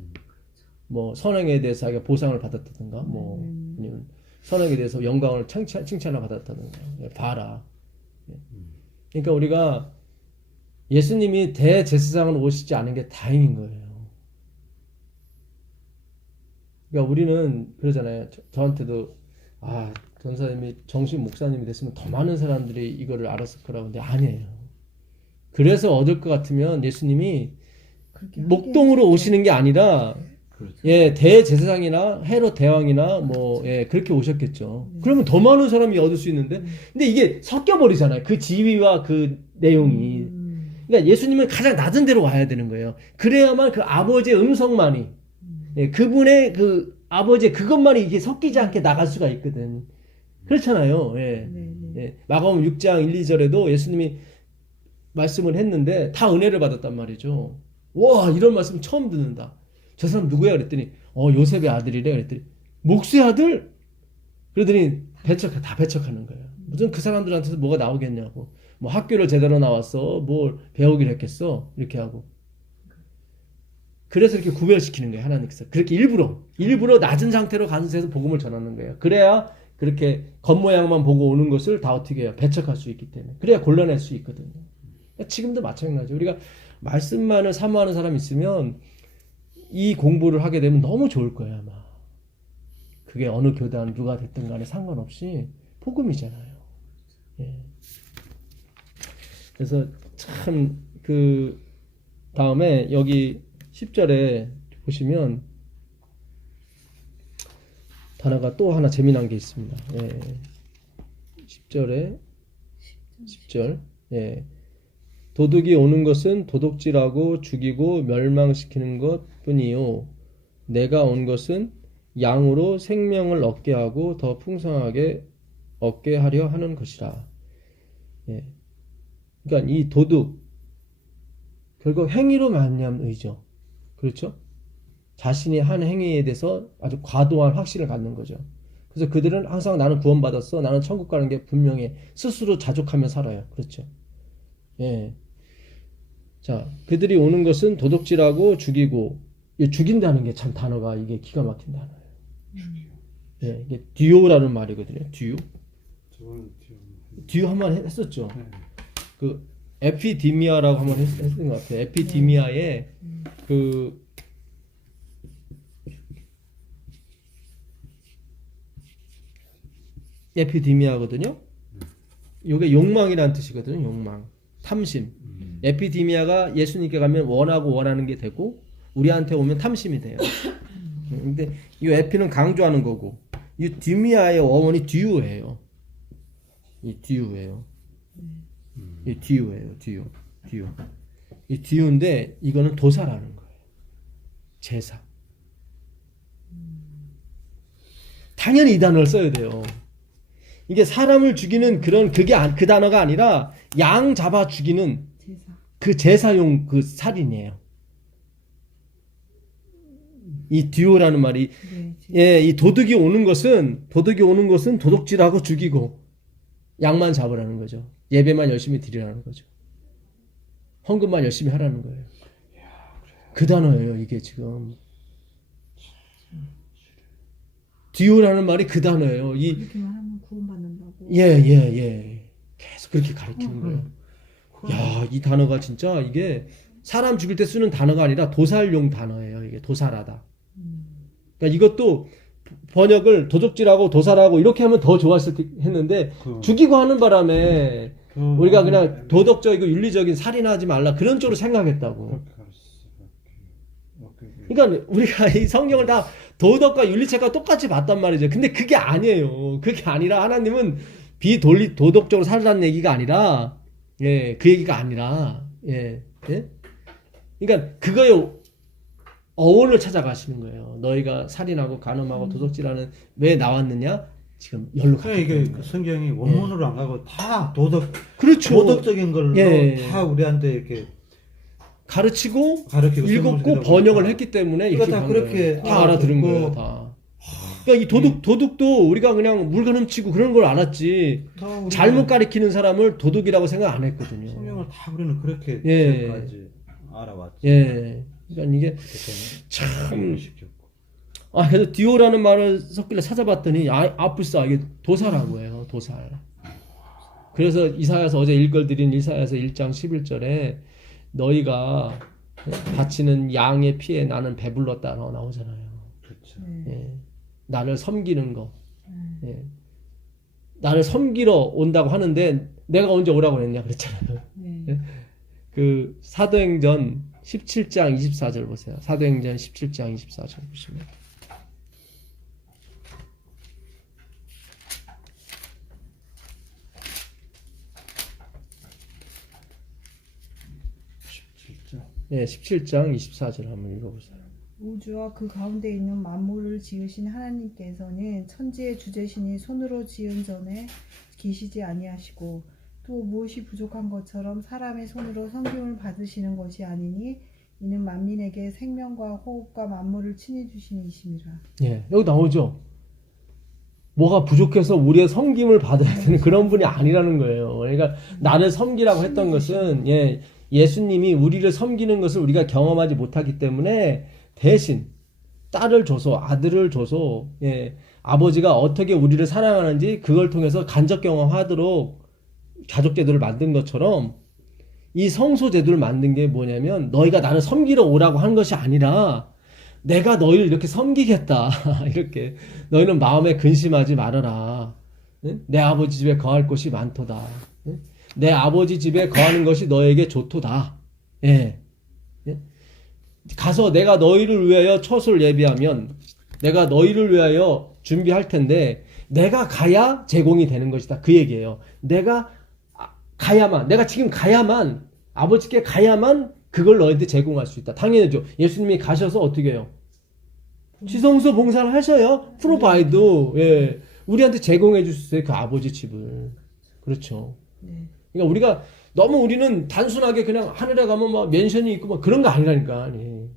뭐 선행에 대해서 자기가 보상을 받았다든가, 뭐 아니면 선행에 대해서 영광을 칭찬을 받았다든가, 예, 봐라. 예. 그러니까 우리가 예수님이 대제사장으로 오시지 않은 게 다행인 거예요. 그러니까 우리는 그러잖아요. 저한테도 전사님이 정식 목사님이 됐으면 더 많은 사람들이 이거를 알았을 거라고. 근데 아니에요. 그래서 얻을 것 같으면 예수님이 목동으로 오시는 게 아니라 그렇죠. 예, 대제사장이나 헤롯 대왕이나 뭐 예, 그렇게 오셨겠죠. 그러면 더 많은 사람이 얻을 수 있는데 근데 이게 섞여 버리잖아요. 그 지위와 그 내용이. 그러니까 예수님은 가장 낮은 데로 와야 되는 거예요. 그래야만 그 아버지의 음성만이 예, 그분의 그 아버지의 그것만이 이게 섞이지 않게 나갈 수가 있거든. 그렇잖아요. 예. 예. 마가복음 6장 1, 2절에도 예수님이 말씀을 했는데 다 은혜를 받았단 말이죠. 와, 이런 말씀 처음 듣는다. 저 사람 누구야? 그랬더니 요셉의 아들이래. 그랬더니 목수의 아들? 그러더니 다 배척하는 거예요. 무슨 그 사람들한테서 뭐가 나오겠냐고. 뭐 학교를 제대로 나왔어. 뭘 배우기를 했겠어. 이렇게 하고. 그래서 이렇게 구별시키는 거예요. 하나님께서. 그렇게 일부러 낮은 상태로 가는 데서 복음을 전하는 거예요. 그래야 그렇게 겉모양만 보고 오는 것을 다 어떻게 해요? 배척할 수 있기 때문에. 그래야 골라낼 수 있거든요. 그러니까 지금도 마찬가지죠. 우리가 말씀만을 사모하는 사람이 있으면 이 공부를 하게 되면 너무 좋을 거예요. 아마. 그게 어느 교단 누가 됐든 간에 상관없이 복음이잖아요. 예. 그래서 참 그 다음에 여기 10절에 보시면 단어가 또 하나 재미난 게 있습니다. 예. 10절. 예. 도둑이 오는 것은 도둑질하고 죽이고 멸망시키는 것 뿐이요. 내가 온 것은 양으로 생명을 얻게 하고 더 풍성하게 얻게 하려 하는 것이라. 예. 그러니까 이 도둑 결국 행위로 말미암은 의죠. 그렇죠? 자신이 한 행위에 대해서 아주 과도한 확신을 갖는 거죠. 그래서 그들은 항상 나는 구원받았어, 나는 천국 가는 게 분명해, 스스로 자족하며 살아요. 그렇죠? 예. 자, 그들이 오는 것은 도둑질하고 죽이고, 이 죽인다는 게 참 단어가 이게 기가 막힌 단어예요. 예, 이게 듀오라는 말이거든요. 듀오. 듀오 한번 했었죠. 그 에피디미아라고 한번 했던 것 같아요. 에피디미아에 그 에피디미아거든요. 이게 욕망이라는 뜻이거든요. 욕망, 탐심. 에피디미아가 예수님께 가면 원하고 원하는 게 되고 우리한테 오면 탐심이 돼요. 근데 이 에피는 강조하는 거고 이 디미아의 어원이 듀오예요. 이 듀오예요. 이 듀오예요. 듀오. 이 듀오인데 이거는 도사라는 거예요. 제사. 당연히 이 단어를 써야 돼요. 이게 사람을 죽이는 그 단어가 아니라 양 잡아 죽이는 그 제사용 그 살인이에요. 이 듀오라는 말이 예, 이 도둑이 오는 것은 도둑질하고 죽이고 양만 잡으라는 거죠. 예배만 열심히 드리라는 거죠. 헌금만 열심히 하라는 거예요. 그 단어예요, 이게 지금. 듀오라는 말이 그 단어예요. 이렇게만 하면 구원받는다고. 예. 계속 그렇게 가르치는 거예요. 야, 이 단어가 진짜 이게 사람 죽일 때 쓰는 단어가 아니라 도살용 단어예요. 이게 도살하다. 그러니까 이것도 번역을 도둑질하고 도살하고 이렇게 하면 더 좋았을 했는데 죽이고 하는 바람에 우리가 그냥 도덕적이고 윤리적인 살인하지 말라 그런 쪽으로 생각했다고. 그러니까 우리가 이 성경을 다 도덕과 윤리책과 똑같이 봤단 말이죠. 근데 그게 아니에요. 그게 아니라 하나님은 도덕적으로 살라는 얘기가 아니라 예, 그 얘기가 아니라 예. 그러니까 그거에 어원을 찾아가시는 거예요. 너희가 살인하고 간음하고 도둑질하는 왜 나왔느냐? 지금 열로 그러니까 이게 성경이 원문으로 안 가고 다 그렇죠. 도덕적인 걸로 다 우리한테 이렇게 가르치고 가르치고 읽었고 번역을 했기 때문에 이렇게 다 그렇게 다 알아들은 거예요. 다. 그러니까 이 도둑도 우리가 그냥 물건 훔치고 그런 걸 알았지 잘못 가리키는 사람을 도둑이라고 생각 안 했거든요. 성경을 다 우리는 그렇게 예. 까지 알아왔지. 예. 그러니까 이게 참. 그래서 듀오라는 말을 섞길래 찾아봤더니 아뿔싸 이게 도사라고 해요. 도살. 그래서 이사야서 어제 읽어드린 이사야서 1장 11절에 너희가 바치는 양의 피에 나는 배불렀다 나오잖아요. 그렇죠. 예. 나를 섬기는 거. 예. 나를 섬기러 온다고 하는데 내가 언제 오라고 했냐 그랬잖아요. 예. 그 사도행전 17장 24절 보세요. 사도행전 17장 24절 보시면. 네, 17장 24절 한번 읽어보세요. 우주와 그 가운데 있는 만물을 지으신 하나님께서는 천지의 주제신이 손으로 지은 전에 계시지 아니하시고 또 무엇이 부족한 것처럼 사람의 손으로 섬김을 받으시는 것이 아니니 이는 만민에게 생명과 호흡과 만물을 친히 주신 이심이라. 예, 여기 나오죠. 뭐가 부족해서 우리의 섬김을 받아야 되는 그런 분이 아니라는 거예요. 그러니까 나를 섬기라고 했던 것은 예수님이 우리를 섬기는 것을 우리가 경험하지 못하기 때문에 대신 딸을 줘서 아들을 줘서 아버지가 어떻게 우리를 사랑하는지 그걸 통해서 간접 경험하도록 가족제도를 만든 것처럼 이 성소제도를 만든 게 뭐냐면 너희가 나를 섬기러 오라고 한 것이 아니라 내가 너희를 이렇게 섬기겠다. 이렇게 너희는 마음에 근심하지 말아라. 내 아버지 집에 거할 곳이 많도다. 내 아버지 집에 거하는 것이 너에게 좋도다. 예. 가서 내가 너희를 위하여 처소를 예비하면 내가 너희를 위하여 준비할 텐데 내가 가야 제공이 되는 것이다. 그 얘기예요. 내가 지금 가야만 아버지께 가야만 그걸 너희한테 제공할 수 있다. 당연하죠. 예수님이 가셔서 어떻게 해요? 지성소 봉사를 하셔요. 프로바이드. 예. 우리한테 제공해 주셨어요. 그 아버지 집을. 그렇죠. 네. 그러니까 우리가 너무 우리는 단순하게 그냥 하늘에 가면 막 맨션이 있고 막 그런 거 아니라니까. 예.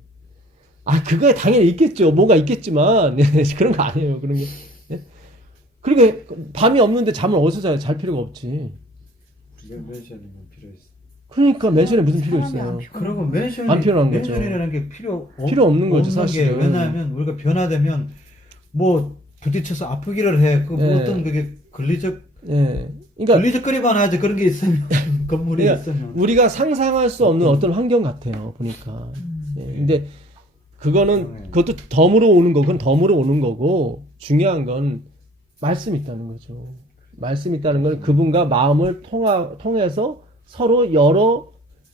아, 그거에 당연히 있겠죠. 뭐가 있겠지만. 예. 그런 거 아니에요. 그런 게. 예? 그리고 밤이 없는데 잠을 어디서 자요? 잘 필요가 없지. 그게 맨션이면 필요했어. 그러니까 맨션에 무슨 필요 사람이 안 있어요? 피곤해. 그리고 맨션이 안 필요한 거죠. 맨션이라는 게 필요 없는 거죠, 게 사실은. 왜냐하면 우리가 변화되면 뭐 부딪혀서 아프기를 해. 그 예. 어떤 그게 걸리적 예. 그러니까 걸리적거리만 하지 그런 게 있으면 건물이 그러니까 있으면 우리가 상상할 수 없는 어떤 환경 같아요. 보니까. 예. 근데 그거는 그것도 덤으로 오는 거, 그건 덤으로 오는 거고 중요한 건 말씀이 있다는 거죠. 말씀이 있다는 건 그분과 마음을 통해서 서로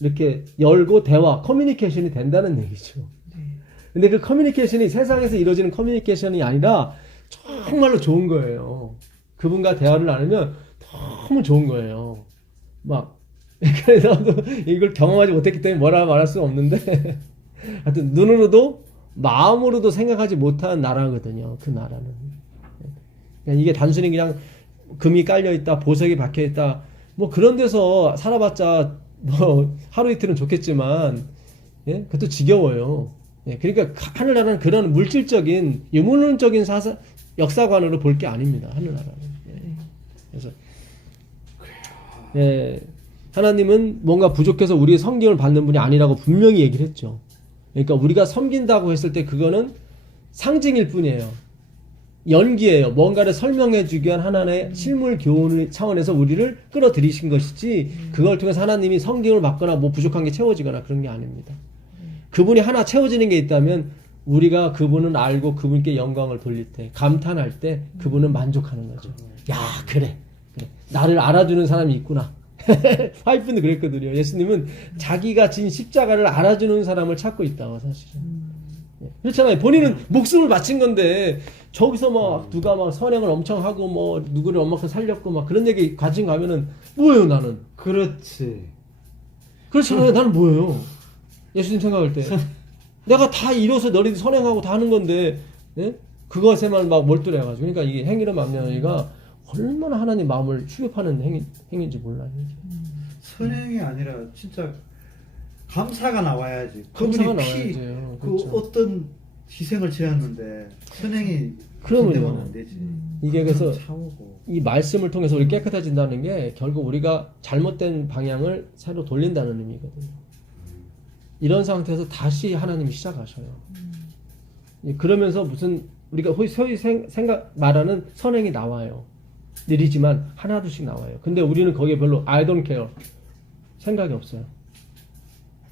이렇게 열고 대화, 커뮤니케이션이 된다는 얘기죠. 근데 그 커뮤니케이션이 세상에서 이루어지는 커뮤니케이션이 아니라 정말로 좋은 거예요. 그분과 대화를 나누면 너무 좋은 거예요. 막 그래서 이걸 경험하지 못했기 때문에 뭐라 말할 수는 없는데 하여튼 눈으로도 마음으로도 생각하지 못한 나라거든요. 그 나라는. 그냥 이게 단순히 그냥 금이 깔려 있다, 보석이 박혀 있다, 뭐 그런 데서 살아봤자 뭐 하루 이틀은 좋겠지만, 예, 그것도 지겨워요. 예, 그러니까 하늘나라는 그런 물질적인 유물론적인 역사관으로 볼 게 아닙니다. 하늘나라는. 예. 그래서 예, 하나님은 뭔가 부족해서 우리의 섬김을 받는 분이 아니라고 분명히 얘기를 했죠. 그러니까 우리가 섬긴다고 했을 때 그거는 상징일 뿐이에요. 연기예요. 뭔가를 설명해 주기 위한 하나의 실물 교훈 차원에서 우리를 끌어들이신 것이지 그걸 통해서 하나님이 섬김을 받거나 뭐 부족한 게 채워지거나 그런 게 아닙니다. 그분이 하나 채워지는 게 있다면 우리가 그분은 알고 그분께 영광을 돌릴 때 감탄할 때 그분은 만족하는 거죠. 야, 그래. 나를 알아주는 사람이 있구나. 화이프도 그랬거든요. 예수님은 자기가 진 십자가를 알아주는 사람을 찾고 있다고 사실은. 그렇잖아요. 본인은 목숨을 바친 건데 저기서 막 누가 막 선행을 엄청 하고 뭐 누구를 엄마가 살렸고 막 그런 얘기 가지고 가면은 뭐예요 나는? 그렇지. 그렇잖아요. 나는 뭐예요? 예수님 생각할 때 내가 다 이뤄서 너희들 선행하고 다 하는 건데, 예? 그것에만 막 몰두해가지고 그러니까 이게 행위를 맘냐이가 얼마나 하나님 마음을 휴협하는 행위인지 몰라요. 선행이 아니라 진짜 감사가 나와야지. 감사가 그분이 나와야죠. 그 그렇죠. 어떤 희생을 지었는데 선행이 그러면요. 되면 안 되지. 이게 그래서 차오고. 이 말씀을 통해서 우리 깨끗해진다는 게 결국 우리가 잘못된 방향을 새로 돌린다는 의미거든요. 이런 상태에서 다시 하나님이 시작하셔요. 그러면서 무슨 우리가 소위 말하는 선행이 나와요. 느리지만 하나둘씩 나와요. 근데 우리는 거기에 별로 I don't care 생각이 없어요.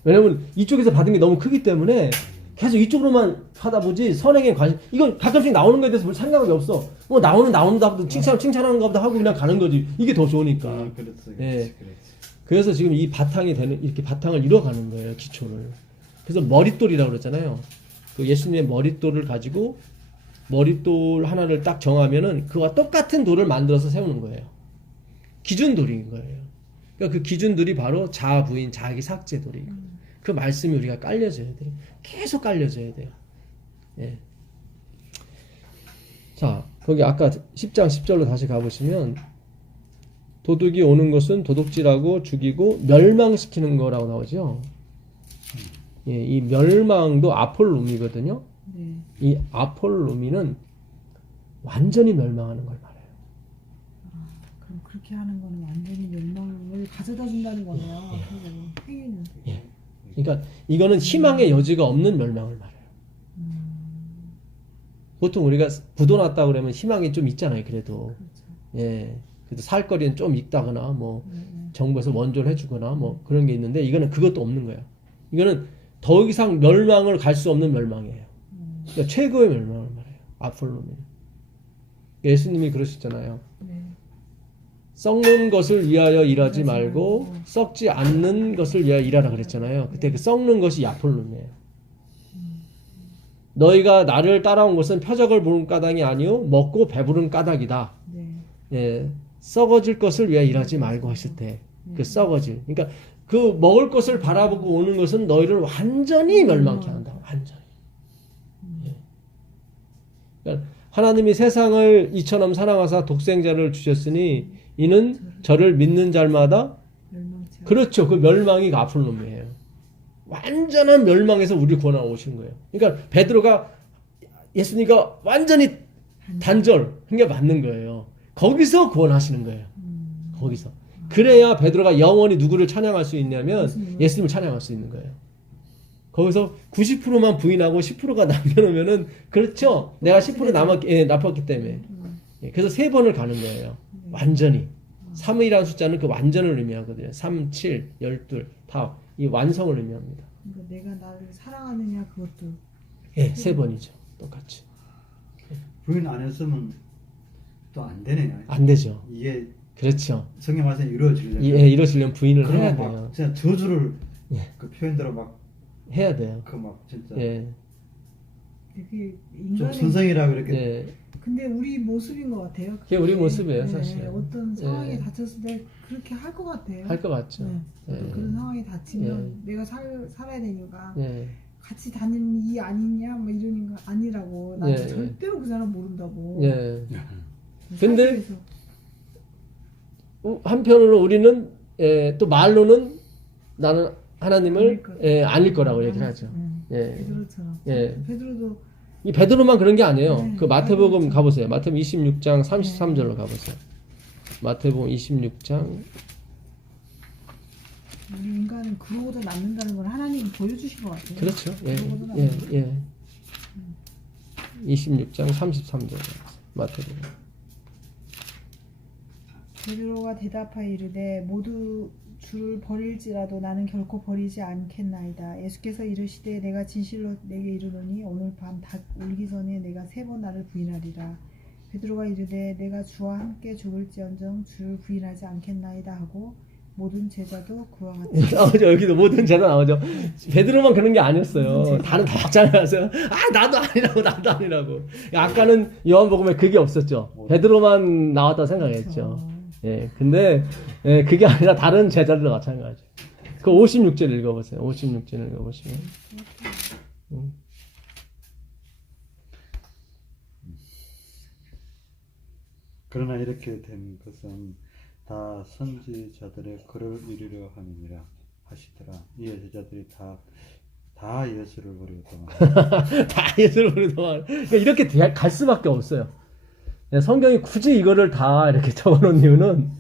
왜냐면 이쪽에서 받은 게 너무 크기 때문에 계속 이쪽으로만 하다 보지 선행에 관심, 이건 가끔씩 나오는 거에 대해서 별 생각이 없어. 뭐 나온다 보다 칭찬하는 것보다 하고 그냥 가는 거지. 이게 더 좋으니까. 그렇지. 예. 그래서 지금 이 바탕이 되는, 이렇게 바탕을 이뤄가는 거예요, 기초를. 그래서 머릿돌이라고 그랬잖아요. 그 예수님의 머릿돌을 가지고 머릿돌 하나를 딱 정하면은 그와 똑같은 돌을 만들어서 세우는 거예요. 기준돌인 거예요. 그러니까 그 기준돌이 바로 자아 부인, 자기 삭제돌이고. 그 말씀이 우리가 깔려져야 돼요. 계속 깔려져야 돼요. 예. 자, 거기 아까 10장 10절로 다시 가보시면 도둑이 오는 것은 도둑질하고 죽이고 멸망시키는 거라고 나오죠. 예, 이 멸망도 아폴로미거든요. 네. 이 아폴로미는 완전히 멸망하는 걸 말해요. 그럼 그렇게 하는 거는 완전히 멸망을 가져다 준다는 거네요. 행위는. 예. 그러니까 이거는 희망의 여지가 없는 멸망을 말해요. 보통 우리가 부도 났다 그러면 희망이 좀 있잖아요. 그래도 예, 그래도 살 거리는 좀 있다거나 뭐 정부에서 원조를 해주거나 뭐 그런 게 있는데 이거는 그것도 없는 거예요. 이거는 더 이상 멸망을 갈 수 없는 멸망이에요. 그러니까 최고의 멸망을 말해요. 아폴로미. 예수님이 그러시잖아요. 네. 썩는 것을 위하여 일하지 말고 썩지 않는 것을 위하여 일하라 그랬잖아요. 그때 그 썩는 것이 아폴로미예요. 너희가 나를 따라온 것은 표적을 보는 까닭이 아니요 먹고 배부른 까닭이다. 네. 예, 썩어질 것을 위하여 일하지 말고 했을 때 그 썩어질. 그러니까 그 먹을 것을 바라보고 오는 것은 너희를 완전히 멸망케 한다. 완전히. 예. 하나님이 세상을 이처럼 사랑하사 독생자를 주셨으니 이는 저를 믿는 자마다 멸망치 않게. 그렇죠. 그 멸망이 가프르놈이에요. 완전한 멸망에서 우리 구원하러 오신 거예요. 그러니까 베드로가 예수님과 완전히 단절한 게 맞는 거예요. 거기서 구원하시는 거예요. 거기서. 그래야 베드로가 영원히 누구를 찬양할 수 있냐면 예수님을 찬양할 수 있는 거예요. 거기서 90%만 부인하고 10%가 남겨놓으면은 그렇죠. 내가 10% 남았기 때문에. 그래서 3번을 가는 거예요. 완전히. 3이라는 숫자는 그 완전을 의미하거든요. 3, 7, 12, 다 이 완성을 의미합니다. 그러니까 내가 나를 사랑하느냐 그것도. 예, 3번이죠. 똑같이. 부인 안 했으면 또 안 되네요. 안 되죠. 이게 그렇죠. 성경 말씀이 이루어지려면 예, 이러시려면 부인을 그럼 해야 막 돼요. 진짜 저주를 예. 그 표현대로 막 해야 돼요. 그 막 진짜 예. 그게 좀 인간의 선생이라고 이렇게 예. 근데 우리 모습인 것 같아요. 그게 우리 모습이에요, 사실. 어떤 상황에 예. 닥쳤을 때 그렇게 할 것 같아요. 할 것 같죠. 네. 예. 그런 상황에 닥치면 내가 살아야 되니까 예. 같이 다니는 이 아니냐 뭐 이러는 거 아니라고. 나 예. 절대로 그 사람 모른다고. 예. 근데 사실에서. 한편으로 우리는 또 말로는 나는 하나님을 아닐 거라고 얘기를 하죠. 예. 베드로처럼. 예. 베드로도 이 베드로만 그런 게 아니에요. 네. 그 마태복음 가보세요. 마태복음 26장 33절로 가보세요. 마태복음 26장 우리 인간은 그러고도 남는다는 걸 하나님이 보여주신 것 같아요. 그렇죠. 예. 그러고도 예. 남는다. 예. 26장 33절 마태복음. 베드로가 대답하여 이르되 모두 주를 버릴지라도 나는 결코 버리지 않겠나이다. 예수께서 이르시되 내가 진실로 내게 이르노니 오늘 밤 닭 울기 전에 내가 3번 나를 부인하리라. 베드로가 이르되 내가 주와 함께 죽을지언정 주를 부인하지 않겠나이다 하고 모든 제자도 그와 같이 나오죠. 여기도 모든 제자 나오죠. 베드로만 그런 게 아니었어요. 다른 다 마찬가지였어요. 나도 아니라고, 나도 아니라고. 아까는 요한복음에 그게 없었죠. 베드로만 나왔다 생각했죠. 예, 근데 그게 아니라 다른 제자들도 마찬가지죠. 그 56절 읽어보세요. 56절 읽어보시면. 그러나 이렇게 된 것은 다 선지자들의 글을 이루려 함이니라 하시더라. 이에 제자들이 다 예수를 버리고 다 예수를 버리더만. 그러니까 이렇게 갈 수밖에 없어요. 성경이 굳이 이거를 다 이렇게 적어놓은 이유는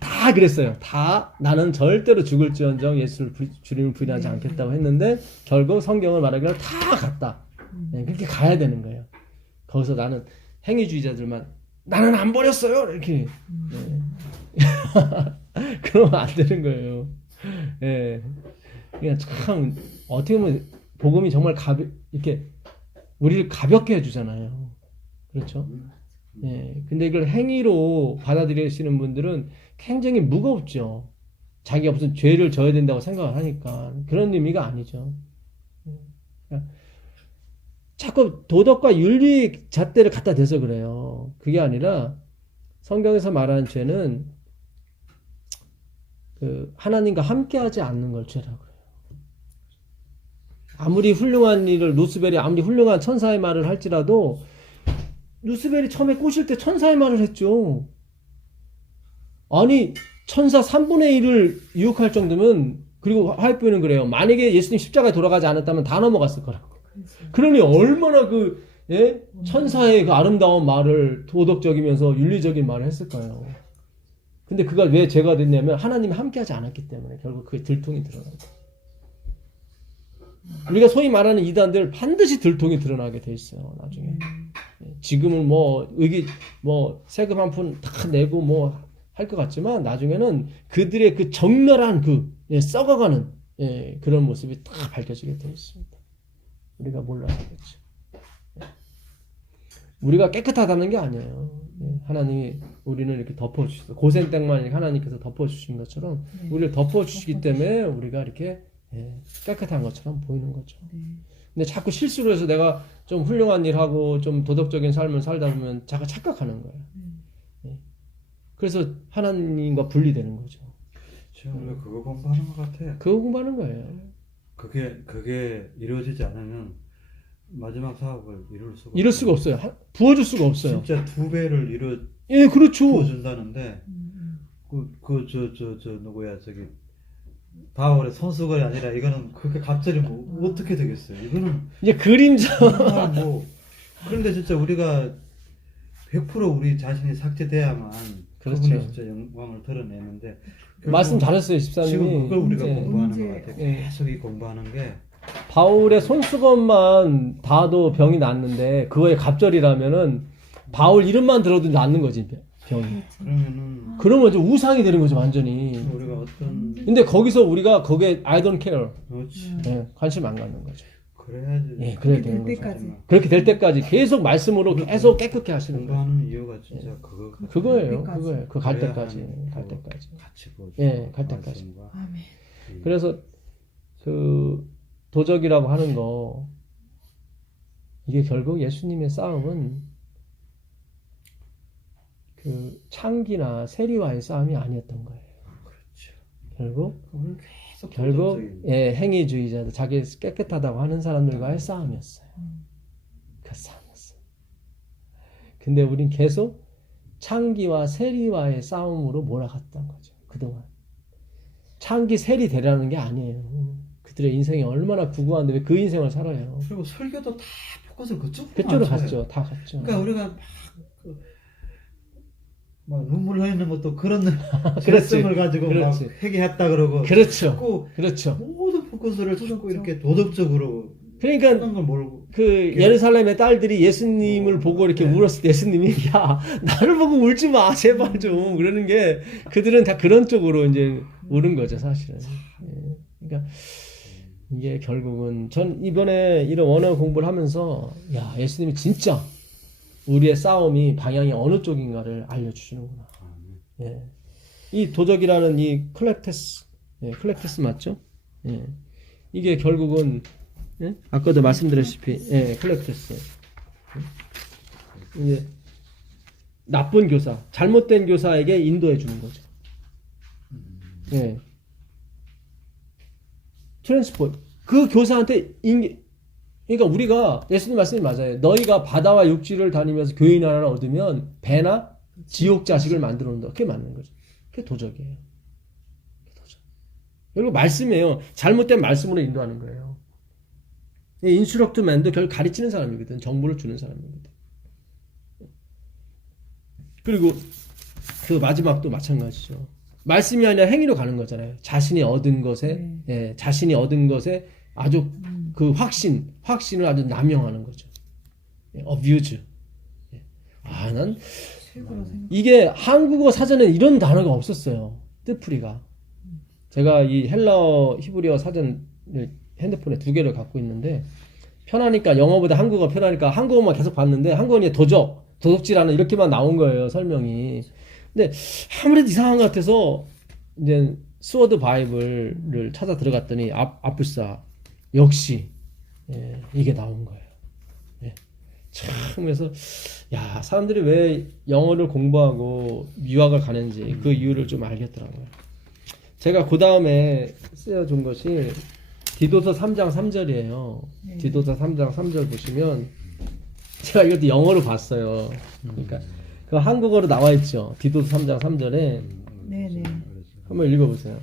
다 그랬어요. 다 나는 절대로 죽을지언정 예수를 주님을 부인하지 않겠다고 했는데 결국 성경을 말하기를 다 갔다. 그렇게 가야 되는 거예요. 거기서 나는 행위주의자들만 나는 안 버렸어요 이렇게 그러면 안 되는 거예요. 예, 그냥 참 어떻게 보면 복음이 정말 이렇게 우리를 가볍게 해주잖아요. 그렇죠? 예, 근데 이걸 행위로 받아들이시는 분들은 굉장히 무겁죠. 자기가 무슨 죄를 져야 된다고 생각을 하니까 그런 의미가 아니죠. 자꾸 도덕과 윤리 잣대를 갖다 대서 그래요. 그게 아니라 성경에서 말하는 죄는 그 하나님과 함께하지 않는 걸 죄라고 그래요. 아무리 훌륭한 일을 루스벨이 아무리 훌륭한 천사의 말을 할지라도 루스벨이 처음에 꼬실 때 천사의 말을 했죠. 아니 천사 3분의 1을 유혹할 정도면 그리고 화이프는 그래요. 만약에 예수님 십자가에 돌아가지 않았다면 다 넘어갔을 거라고. 그러니 얼마나 천사의 그 아름다운 말을 도덕적이면서 윤리적인 말을 했을까요? 근데 그가 왜 죄가 됐냐면 하나님이 함께하지 않았기 때문에 결국 그게 들통이 드러나요. 우리가 소위 말하는 이단들 반드시 들통이 드러나게 돼 있어요. 나중에. 지금은 세금 한 푼 다 내고 할 것 같지만 나중에는 그들의 그 적나라한 썩어가는 그런 모습이 다 밝혀지게 돼 있습니다. 우리가 몰라서 그렇죠. 우리가 깨끗하다는 게 아니에요. 하나님이 우리는 이렇게 덮어주셔서 고센땡만 하나님께서 덮어주신 것처럼 우리를 덮어주시기 때문에 우리가 이렇게 깨끗한 것처럼 보이는 거죠. 근데 자꾸 실수로 해서 내가 좀 훌륭한 일하고 좀 도덕적인 삶을 살다 보면 자꾸 착각하는 거예요. 그래서 하나님과 분리되는 거죠. 제가 우리가 그거 공부하는 것 같아요. 그거 공부하는 거예요. 그게 이루어지지 않으면 마지막 사업을 이룰 수가 없어요. 부어줄 수가 없어요. 진짜 2배를 예, 그렇죠. 부어준다는데 누구야 저기 바울의 손수건이 아니라 이거는 그게 갑자기 뭐 어떻게 되겠어요? 이거는 이제 그림자. 정말 뭐 그런데 진짜 우리가 100% 우리 자신이 삭제돼야만 그렇죠. 그분이 진짜 영광을 드러내는데 말씀 잘했어요, 집사님이. 지금 그걸 우리가 이제 공부하는 것 언제- 같아요. 예. 계속 이 공부하는 게 바울의 손수건만 닿아도 병이 낫는데 그거에 갑절이라면은 바울 이름만 들어도 낫는 거지 병이. 그러면은 그러면 이제 우상이 되는 거죠 완전히. 우리가 어떤 근데 거기서 우리가 거기에 I don't care, 그렇지 예, 관심 안 갖는 거죠. 그래야지 예, 그래야 그렇게 되는 될 거죠. 때까지. 그렇게 될 때까지 계속 말씀으로 계속 깨끗게 하시는 거예요. 공부하는 이유가 진짜 그거 그거예요, 때까지. 그거예요. 그 갈 그래야 때까지, 하는 갈 그 때까지. 같이 보죠. 예, 갈 때까지. 말씀과 아멘. 이 그래서 그 도적이라고 하는 거 이게 결국 예수님의 싸움은 그 창기나 세리와의 싸움이 아니었던 거예요. 그렇죠. 결국 예, 행위주의자들 자기 깨끗하다고 하는 사람들과의 싸움이었어요. 그 싸움이었어요. 근데 우린 계속 창기와 세리와의 싸움으로 몰아갔던 거죠. 그동안 창기 세리 되라는 게 아니에요. 그들의 인생이 얼마나 구구한데 왜 그 인생을 살아요? 그리고 설교도 다 포커스를 그쪽으로 갔죠. 다 갔죠. 그러니까 우리가 막 눈물 흘리는 것도 그런 그렇지. 죄성을 가지고 그렇지. 막 회개했다 그러고 그렇죠. 자꾸 그렇죠. 모든 포커스를 자꾸 이렇게 도덕적으로 그러니까 하는 걸 모르고 그 예루살렘의 딸들이 예수님을 보고 이렇게 울었을 때 예수님이 야 나를 보고 울지 마 제발 좀 그러는 게 그들은 다 그런 쪽으로 이제 우는 거죠 사실은. 예. 그러니까 이게 결국은 전 이번에 이런 원어 공부를 하면서 야 예수님이 진짜 우리의 싸움이 방향이 어느 쪽인가를 알려주시는구나. 예. 이 도적이라는 이 클렉테스, 예, 클렉테스 맞죠? 예. 이게 결국은 예? 아까도 말씀드렸다시피 예, 클렉테스. 이게 나쁜 교사, 잘못된 교사에게 인도해 주는 거죠. 예. 트랜스포 그 교사한테 그러니까 우리가 예수님 말씀이 맞아요. 너희가 바다와 육지를 다니면서 교인 하나를 얻으면 배나 지옥 자식을 만들어 놓는다. 그게 맞는 거죠. 그게 도적이에요. 그게 도적. 결국 말씀이에요. 잘못된 말씀으로 인도하는 거예요. 인스트럭트맨도 결국 가르치는 사람이거든. 정보를 주는 사람이거든. 그리고 그 마지막도 마찬가지죠. 말씀이 아니라 행위로 가는 거잖아요. 자신이 얻은 것에, 예, 자신이 얻은 것에 아주 그 확신을 아주 남용하는 거죠. 예, abuse. 예. 아, 난 최고로 생각. 이게 한국어 사전에 이런 단어가 없었어요. 뜻풀이가. 제가 이 헬라어, 히브리어 사전을 핸드폰에 2개를 갖고 있는데 편하니까 영어보다 한국어 편하니까 한국어만 계속 봤는데 한국어는 도적질하는 이렇게만 나온 거예요. 설명이. 근데 아무래도 이상한 것 같아서 이제 스워드 바이블을 찾아 들어갔더니 아뿔싸 역시 예, 이게 나온 거예요. 예. 참 그래서 야 사람들이 왜 영어를 공부하고 유학을 가는지 그 이유를 좀 알겠더라고요. 제가 그 다음에 쓰여준 것이 디도서 3장 3절이에요. 디도서 3장 3절 보시면 제가 이것도 영어로 봤어요. 그러니까 그 한국어로 나와 있죠. 디도서 3장 3절에 네네. 한번 읽어보세요.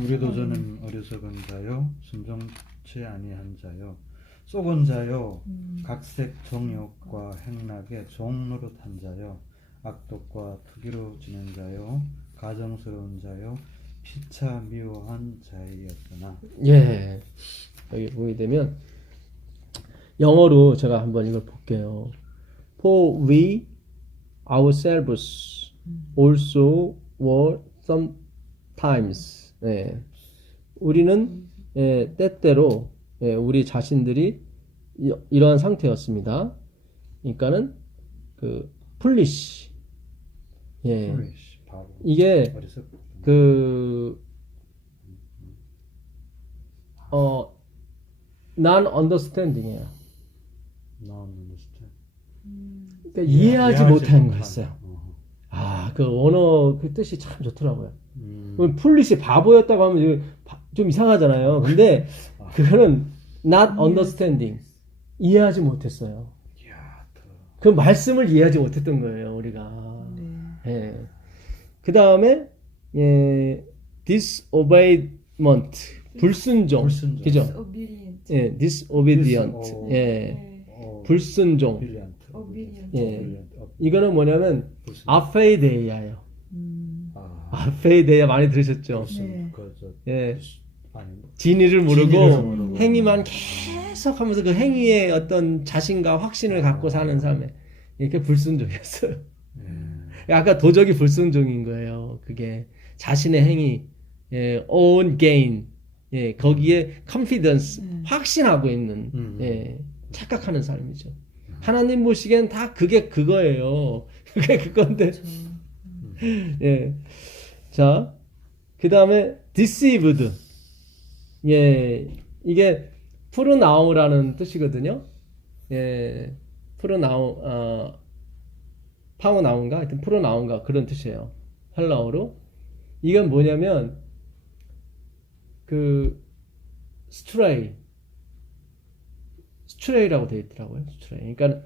우리도 저는 어리석은 자요 순종치 아니한 자요 속은 자요 각색 정욕과 행락에 종노릇한 자요 악독과 투기로 지낸 자요 가정스러운 자요 피차 미워한 자이었으나 예. 여기 보게 되면 영어로 제가 한번 이걸 볼게요. For we ourselves also were sometimes. 예. 우리는 예, 때때로 예, 우리 자신들이 이러한 상태였습니다. 그러니까는 그 foolish. 예. foolish, 바보, 이게 어리석고 그 non-understanding이에요. 그러니까 이해하지 못하는 거였어요. 아, 그 언어 그 뜻이 참 좋더라고요. 풀릿이 바보였다고 하면 좀 이상하잖아요. 근데 그거는 not understanding. 이해하지 못했어요. 이야, 그 말씀을 이해하지 못했던 거예요, 우리가. 네. 예. 그 다음에 disobedient, 불순종, 불순종. 그죠? obedient. 예, disobedient, 어. 예, 네. 불순종. Brilliant. obedient. 예. Brilliant. 이거는 뭐냐면 불순종. 아페이데이아예요. 아, 아페이데이아 많이 들으셨죠? 무슨 네. 예, 아니 진리를 모르고 진리를 모르고. 행위만 계속하면서 그 행위에 어떤 자신과 확신을 갖고 사는 삶에 이렇게 불순종이었어요. 아까 도적이 불순종인 거예요. 그게 자신의 행위, 예, own gain, 예, 거기에 confidence, 확신하고 있는, 예, 착각하는 삶이죠. 하나님 보시기엔 다 그게 그거예요. 그게 그건데, 예, 자, 그 다음에 deceived, 예, 이게 프로나우라는 뜻이거든요. 예, 프로나우, 파워나운가 하여튼 프로나운가 그런 뜻이에요. 헬라어로. 이건 뭐냐면 그 스트레이라고 되어 있더라고요. 스트레이. 그러니까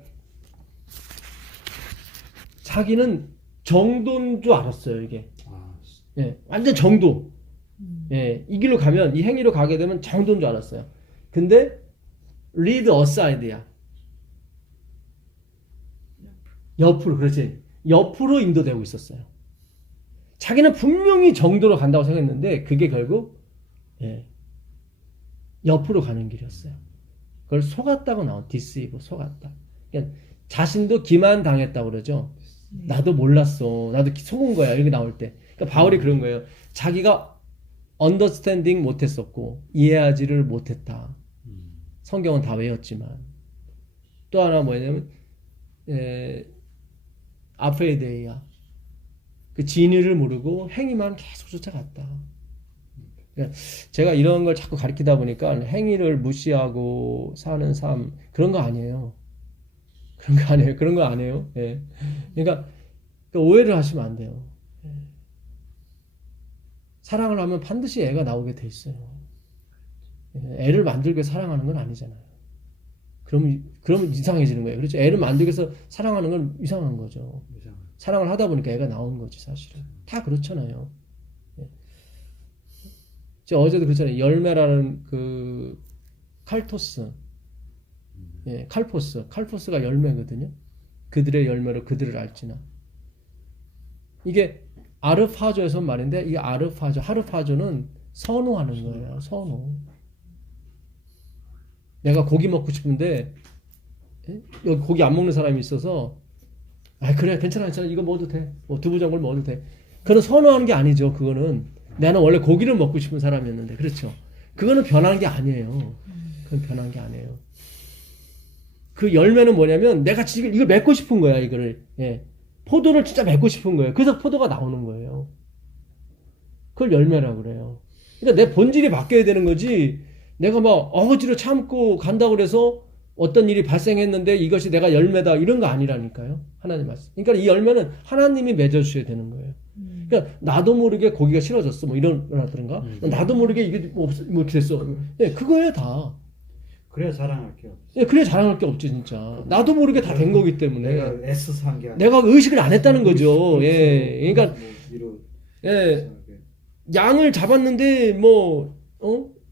자기는 정도인 줄 알았어요, 이게. 예, 완전 정도. 예, 이 길로 가면 이 행위로 가게 되면 정도인 줄 알았어요. 근데 lead aside야. 옆으로, 그렇지. 옆으로 인도되고 있었어요. 자기는 분명히 정도로 간다고 생각했는데 그게 결국 예, 옆으로 가는 길이었어요. 그걸 속았다고 나온 deceive, 속았다. 그러니까 자신도 기만당했다고 그러죠. 나도 몰랐어. 나도 속은 거야. 이렇게 나올 때. 그러니까 바울이 그런 거예요. 자기가 understanding 못했었고 이해하지를 못했다. 성경은 다 외웠지만 또 하나 뭐냐면 아페이데이아, 그 진리를 모르고 행위만 계속 쫓아갔다. 그러니까 제가 이런 걸 자꾸 가르치다 보니까 행위를 무시하고 사는 삶 그런 거 아니에요. 그런 거 아니에요. 그런 거 아니에요. 예. 그러니까 오해를 하시면 안 돼요. 예. 사랑을 하면 반드시 애가 나오게 돼 있어요. 예. 애를 만들기 위해 사랑하는 건 아니잖아요. 그러면 이상해지는 거예요. 그렇죠? 애를 만들기 위해서 사랑하는 건 이상한 거죠. 사랑을 하다 보니까 애가 나온 거지, 사실은. 다 그렇잖아요. 예. 제가 어제도 그랬잖아요. 열매라는 그 칼토스. 예, 칼포스가 열매거든요. 그들의 열매로 그들을 알지나. 이게 아르파조에서 말인데, 이게 하르파조는 선호하는 거예요. 선호. 내가 고기 먹고 싶은데 여기 고기 안 먹는 사람이 있어서 그래 괜찮아 이거 먹어도 돼. 뭐 두부전골 먹어도 돼. 그건 선호하는 게 아니죠. 그거는 나는 원래 고기를 먹고 싶은 사람이었는데 그렇죠. 그거는 변한 게 아니에요. 그건 변한 게 아니에요. 그 열매는 뭐냐면 내가 지금 이걸 맺고 싶은 거야. 이거를 포도를 진짜 맺고 싶은 거예요. 그래서 포도가 나오는 거예요. 그걸 열매라고 그래요. 그러니까 내 본질이 바뀌어야 되는 거지. 내가 막 어거지로 참고 간다고 그래서 어떤 일이 발생했는데 이것이 내가 열매다 이런 거 아니라니까요. 하나님 말씀. 그러니까 이 열매는 하나님이 맺어주셔야 되는 거예요. 그러니까 나도 모르게 고기가 싫어졌어. 뭐 이러더런가. 나도 모르게 이게 뭐 이렇게 됐어. 예, 그거예요 다. 그래야 자랑할 게 없어. 예, 그래야 자랑할 게 없지 진짜. 나도 모르게 다 된 거기 때문에. 내가 애써서 한 게 아니야. 내가 의식을 안 했다는 거죠. 예, 그러니까 예, 양을 잡았는데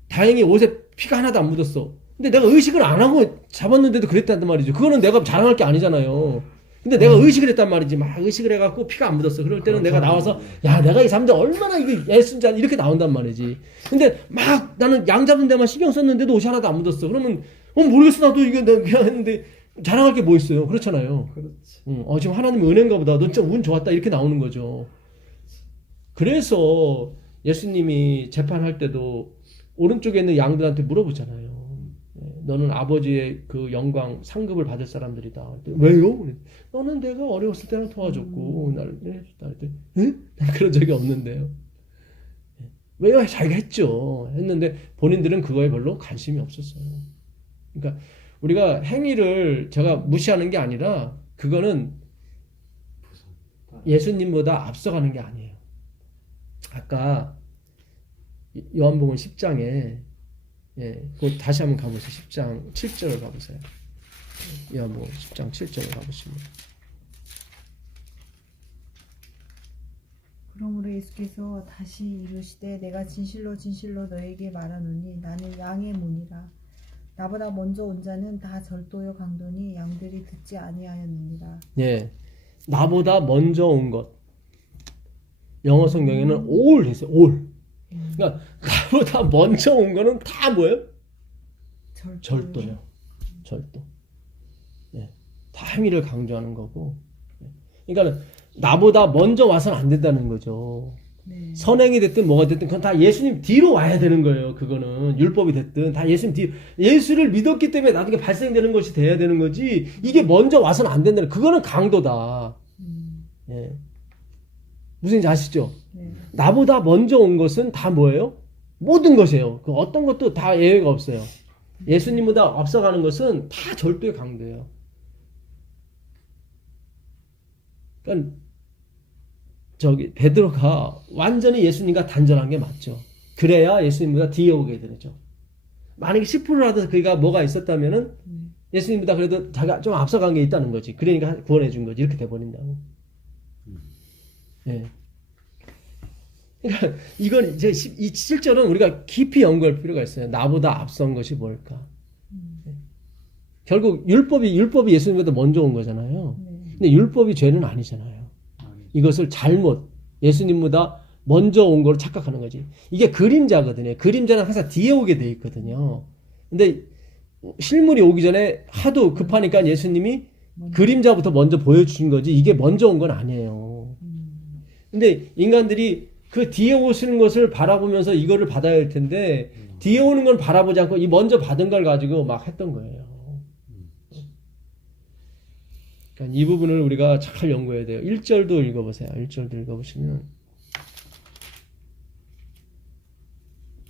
다행히 옷에 피가 하나도 안 묻었어. 근데 내가 의식을 안 하고 잡았는데도 그랬단 말이죠. 그거는 내가 자랑할 게 아니잖아요. 근데 내가 의식을 했단 말이지. 막 의식을 해갖고 피가 안 묻었어. 그럴 때는 내가 나와서 야 내가 이 사람들 얼마나 이거 애쓴지 이렇게 나온단 말이지. 근데 막 나는 양 잡는 데만 신경 썼는데도 옷이 하나도 안 묻었어. 그러면 모르겠어 나도 이거 내가 그냥 했는데 자랑할 게 뭐 있어요. 그렇잖아요. 그렇지. 지금 하나님 은혜인가 보다. 너 진짜 운 좋았다. 이렇게 나오는 거죠. 그래서 예수님이 재판할 때도 오른쪽에 있는 양들한테 물어보잖아요. 너는 아버지의 그 영광 상급을 받을 사람들이다. 왜요? 너는 내가 어려웠을 때는 도와줬고 나를 해줬다. 난 그런 적이 없는데요. 왜요? 자기가 했죠. 했는데 본인들은 그거에 별로 관심이 없었어요. 그러니까 우리가 행위를 제가 무시하는 게 아니라 그거는 예수님보다 앞서가는 게 아니에요. 아까 요한복음 10장에 그거 다시 한번 가보세요. 10장 7절을 가보세요. 요한복음 10장 7절에 가보시면. 그러므로 예수께서 다시 이르시되 내가 진실로 진실로 너에게 말하노니 나는 양의 문이라. 나보다 먼저 온 자는 다 절도요 강도니 양들이 듣지 아니하였느니라. 예, 나보다 먼저 온 것. 영어 성경에는 all 했어요. all. 그러니까 나보다 먼저 온 거는 다 뭐예요? 절도요. 절도. 예, 다 행위를 강조하는 거고. 그러니까 나보다 먼저 와서는 안 된다는 거죠. 네. 선행이 됐든 뭐가 됐든 그건 다 예수님 뒤로 와야 되는 거예요. 그거는 율법이 됐든 다 예수님 뒤 예수를 믿었기 때문에 나중에 발생되는 것이 돼야 되는 거지. 이게 먼저 와서는 안 된다는 그거는 강도다. 예. 무슨지 아시죠? 네. 나보다 먼저 온 것은 다 뭐예요? 모든 것이에요. 그 어떤 것도 다 예외가 없어요. 예수님보다 앞서가는 것은 다 절도의 강도예요. 그러니까 저기 베드로가 완전히 예수님과 단절한 게 맞죠. 그래야 예수님보다 뒤에 오게 되죠. 만약에 10%라도 그가 뭐가 있었다면은 예수님보다 그래도 자기가 좀 앞서간 게 있다는 거지. 그러니까 구원해 준 거지. 이렇게 돼 버린다고. 예. 그러니까 이건 이제 이 7절은 우리가 깊이 연구할 필요가 있어요. 나보다 앞선 것이 뭘까? 예. 결국 율법이 예수님보다 먼저 온 거잖아요. 근데 율법이 죄는 아니잖아요. 이것을 잘못 예수님보다 먼저 온 걸 착각하는 거지. 이게 그림자거든요. 그림자는 항상 뒤에 오게 돼 있거든요. 근데 실물이 오기 전에 하도 급하니까 예수님이 그림자부터 먼저 보여주신 거지 이게 먼저 온 건 아니에요. 근데 인간들이 그 뒤에 오시는 것을 바라보면서 이거를 받아야 할 텐데 뒤에 오는 걸 바라보지 않고 이 먼저 받은 걸 가지고 막 했던 거예요. 그러니까 이 부분을 우리가 잘 연구해야 돼요. 1절도 읽어보세요. 1절도 읽어보시면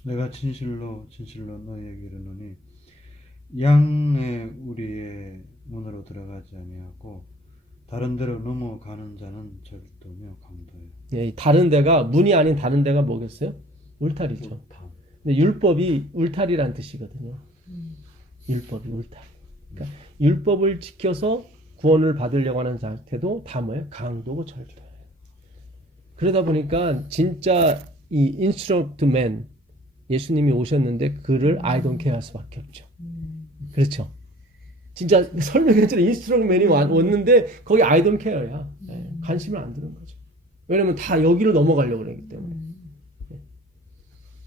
내가 진실로 진실로 너희에게 이르노니 양의 우리의 문으로 들어가지 아니하고 다른 데로 넘어가는 자는 절도며 강도예요. 예, 다른 데가 문이 아닌 다른 데가 뭐겠어요? 울타리죠. 근데 율법이 울타리란 뜻이거든요. 율법이 울타리. 그러니까 율법을 지켜서 구원을 받으려고 하는 상태도 다 뭐예요? 강도고 절도예요. 그러다 보니까 진짜 이 instruct man 예수님이 오셨는데 그를 I don't care 할 수밖에 없죠. 그렇죠. 진짜 설명했잖아요. instruct man이 왔는데 거기 I don't care야. 네, 관심을 안 두는 거죠. 왜냐면 다 여기로 넘어가려고 그러기 때문에.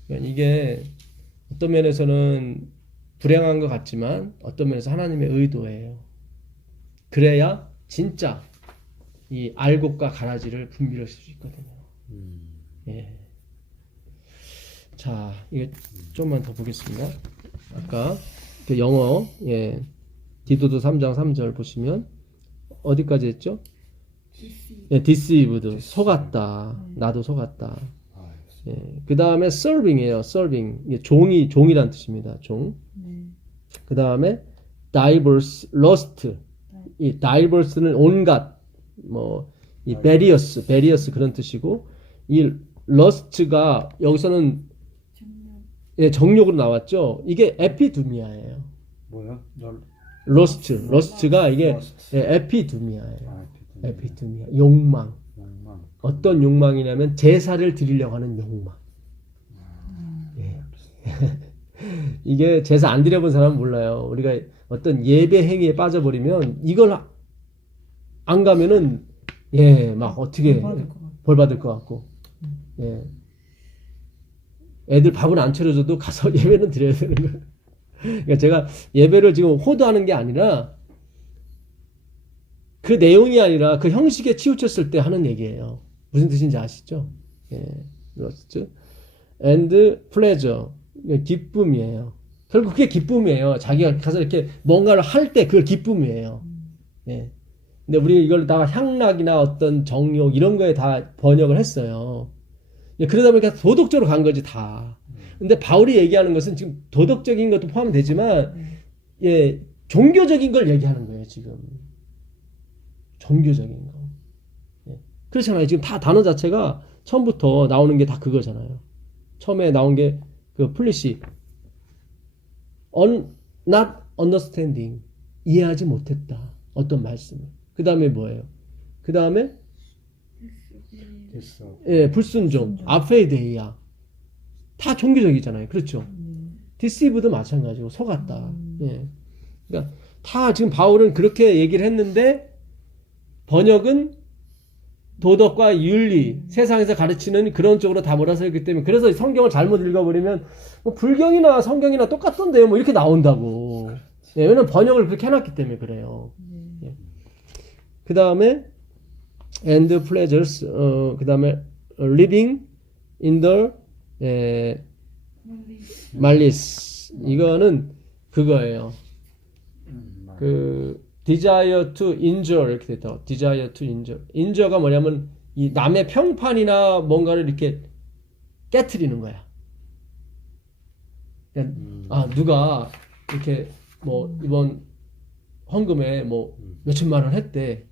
그러니까 이게 어떤 면에서는 불행한 것 같지만 어떤 면에서 하나님의 의도예요. 그래야 진짜 이 알곡과 가라지를 분별할 수 있거든요. 예. 자, 이게 좀만 더 보겠습니다. 아까 그 영어, 예. 디도도 3장 3절 보시면 어디까지 했죠? 예, deceived, 속았다. 나도 속았다. 예. 그 다음에 serving이에요. serving, 예, 종이란 뜻입니다. 종. 그 다음에 diverse, lust. 이 diverse는 온갖, 이 various 그런 뜻이고, 이 lust가 여기서는 예, 정욕으로 나왔죠. 이게 에피두미아예요. 뭐야? lust가 이게 예, 에피두미아예요. 에피두미아, 욕망. 어떤 욕망이냐면 제사를 드리려고 하는 욕망. 예. 이게 제사 안 드려본 사람은 몰라요. 우리가 어떤 예배 행위에 빠져버리면 이걸 안 가면은 예, 막 어떻게 벌 받을 것 같고, 예. 애들 밥은 안 차려줘도 가서 예배는 드려야 되는 거예요. 그러니까 제가 예배를 지금 호도하는 게 아니라 그 내용이 아니라 그 형식에 치우쳤을 때 하는 얘기예요. 무슨 뜻인지 아시죠? 예, lust and pleasure, 기쁨이에요. 결국 그게 기쁨이에요. 자기가 가서 이렇게 뭔가를 할 때 그걸 기쁨이에요. 예. 근데 우리 이걸 다 향락이나 어떤 정욕 이런 거에 다 번역을 했어요. 예, 그러다 보니까 도덕적으로 간 거지 다. 근데 바울이 얘기하는 것은 지금 도덕적인 것도 포함되지만 예, 종교적인 걸 얘기하는 거예요. 지금 종교적인 거. 예. 그렇잖아요. 지금 다 단어 자체가 처음부터 나오는 게 다 그거잖아요. 처음에 나온 게 그 플리시 not understanding, 이해하지 못했다. 어떤 말씀을. 그 다음에 뭐예요? 그 다음에 됐어. 예, 불순종, 아페이데이야. 다 종교적이잖아요. 그렇죠? 디시브도 마찬가지고 속았다. 예. 그러니까 다 지금 바울은 그렇게 얘기를 했는데 번역은 도덕과 윤리, 세상에서 가르치는 그런 쪽으로 다 몰아서있기 때문에 그래서 성경을 잘못 읽어버리면 뭐 불경이나 성경이나 똑같던데요. 뭐 이렇게 나온다고. 예, 왜냐면 번역을 그렇게 해놨기 때문에 그래요. 예. 그 다음에 and pleasures, 그 다음에 living in the malice. 이거는 그거예요. 그 desire to injure 이렇게 됐다. desire to injure. injure가 뭐냐면 이 남의 평판이나 뭔가를 이렇게 깨트리는 거야. 아 누가 이렇게 뭐 이번 헌금에 뭐 몇천만 원 했대.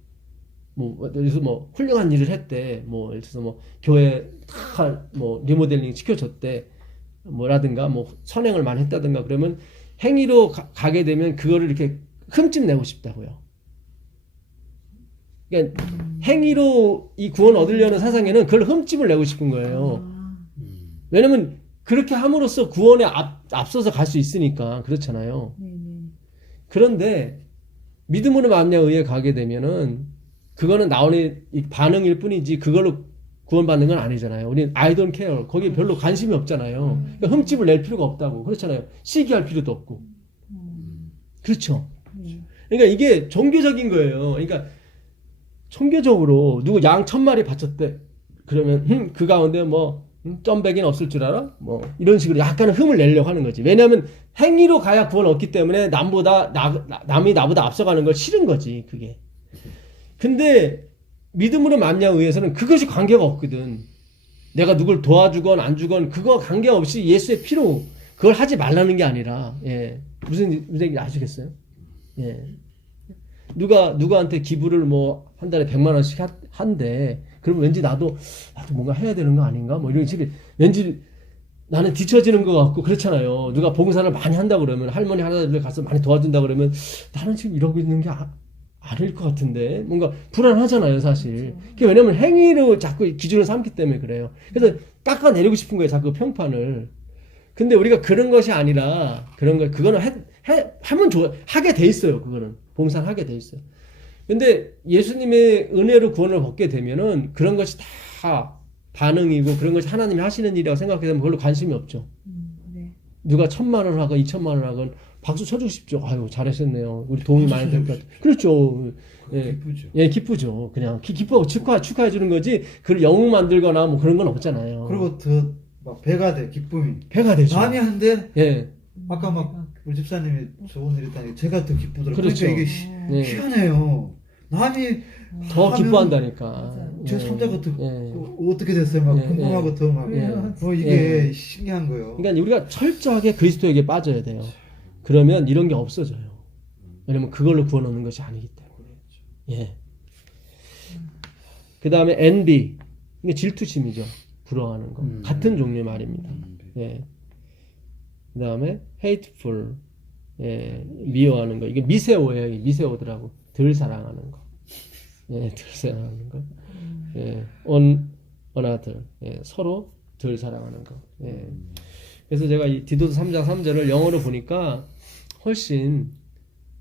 뭐 여기서 뭐 훌륭한 일을 했대. 뭐 예를 들어서 뭐 교회 다 뭐 리모델링 시켜줬대. 뭐라든가 뭐 선행을 많이 했다든가 그러면 행위로 가게 되면 그거를 이렇게 흠집 내고 싶다고요. 그러니까 행위로 이 구원 얻으려는 세상에는 그걸 흠집을 내고 싶은 거예요. 왜냐면 그렇게 함으로써 구원에 앞서서 갈 수 있으니까 그렇잖아요. 그런데 믿음으로 말미암아 의에 가게 되면은 그거는 나오는 반응일 뿐이지 그걸로 구원받는 건 아니잖아요. 우리는 I don't care. 거기에 별로 관심이 없잖아요. 그러니까 흠집을 낼 필요가 없다고. 그렇잖아요. 시기할 필요도 없고. 그렇죠. 그러니까 이게 종교적인 거예요. 그러니까 종교적으로 누구 양 1000마리 바쳤대. 그러면 그 가운데 뭐 점백이는 없을 줄 알아? 뭐 이런 식으로 약간은 흠을 내려고 하는 거지. 왜냐하면 행위로 가야 구원 얻기 때문에 남이 나보다 앞서가는 걸 싫은 거지. 그게. 근데 믿음으로 말미암아 의해서는 그것이 관계가 없거든. 내가 누굴 도와주건 안 주건 그거 관계없이 예수의 피로 그걸 하지 말라는 게 아니라 예. 무슨 얘기 아시겠어요? 예. 누구한테 기부를 뭐 한 달에 100만 원씩 한대. 그러면 왠지 나도 뭔가 해야 되는 거 아닌가? 뭐 이런 식의 왠지 나는 뒤처지는 것 같고 그렇잖아요. 누가 봉사를 많이 한다 그러면 할머니 하나들 가서 많이 도와준다 그러면 나는 지금 이러고 있는 게 아닐 것 같은데 뭔가 불안하잖아요, 사실. 그게 왜냐면 행위로 자꾸 기준을 삼기 때문에 그래요. 그래서 깎아내리고 싶은 거예요, 자꾸 평판을. 근데 우리가 그런 것이 아니라 그거는 하면 하게 돼 있어요. 그거는 봉사를 하게 돼 있어요. 근데 예수님의 은혜로 구원을 받게 되면은 그런 것이 다 반응이고 그런 것이 하나님이 하시는 일이라고 생각하게 되면 별로 관심이 없죠. 네. 누가 1000만 원을 하건 2000만 원을 하건 박수 쳐주고 싶죠. 아유 잘하셨네요. 우리 도움이 많이 될 것 같아요. 그렇죠. 예, 기쁘죠. 예, 기쁘죠. 그냥 기뻐하고 축하해 주는 거지. 그걸 영웅 만들거나 뭐 그런 건 없잖아요. 그리고 더 막 배가 돼 기쁨이. 배가 되죠. 남이 한데 예, 아까 막 우리 집사님이 좋은 일 했다니 제가 더 기쁘더라고요. 그렇죠. 그러니까 이게 예. 희한해요. 남이 더 하면 기뻐한다니까. 제 예. 3자가 예. 어떻게 됐어요? 막 예, 궁금하고 더 막 이게 예. 신기한 거예요. 그러니까 우리가 철저하게 그리스도에게 빠져야 돼요. 그러면 이런 게 없어져요. 왜냐면 그걸로 구원 얻는 것이 아니기 때문에. 예. 그 다음에 envy. 이게 질투심이죠. 부러워하는 거. 같은 종류의 말입니다. 예. 그 다음에 hateful. 예. 미워하는 거. 이게 미세오예요. 미세오더라고. 덜 사랑하는 거. 예. 덜 사랑하는 거. 예. on another. 예. 서로 덜 사랑하는 거. 예. 그래서 제가 이 디도서 3장 3절을 영어로 보니까 훨씬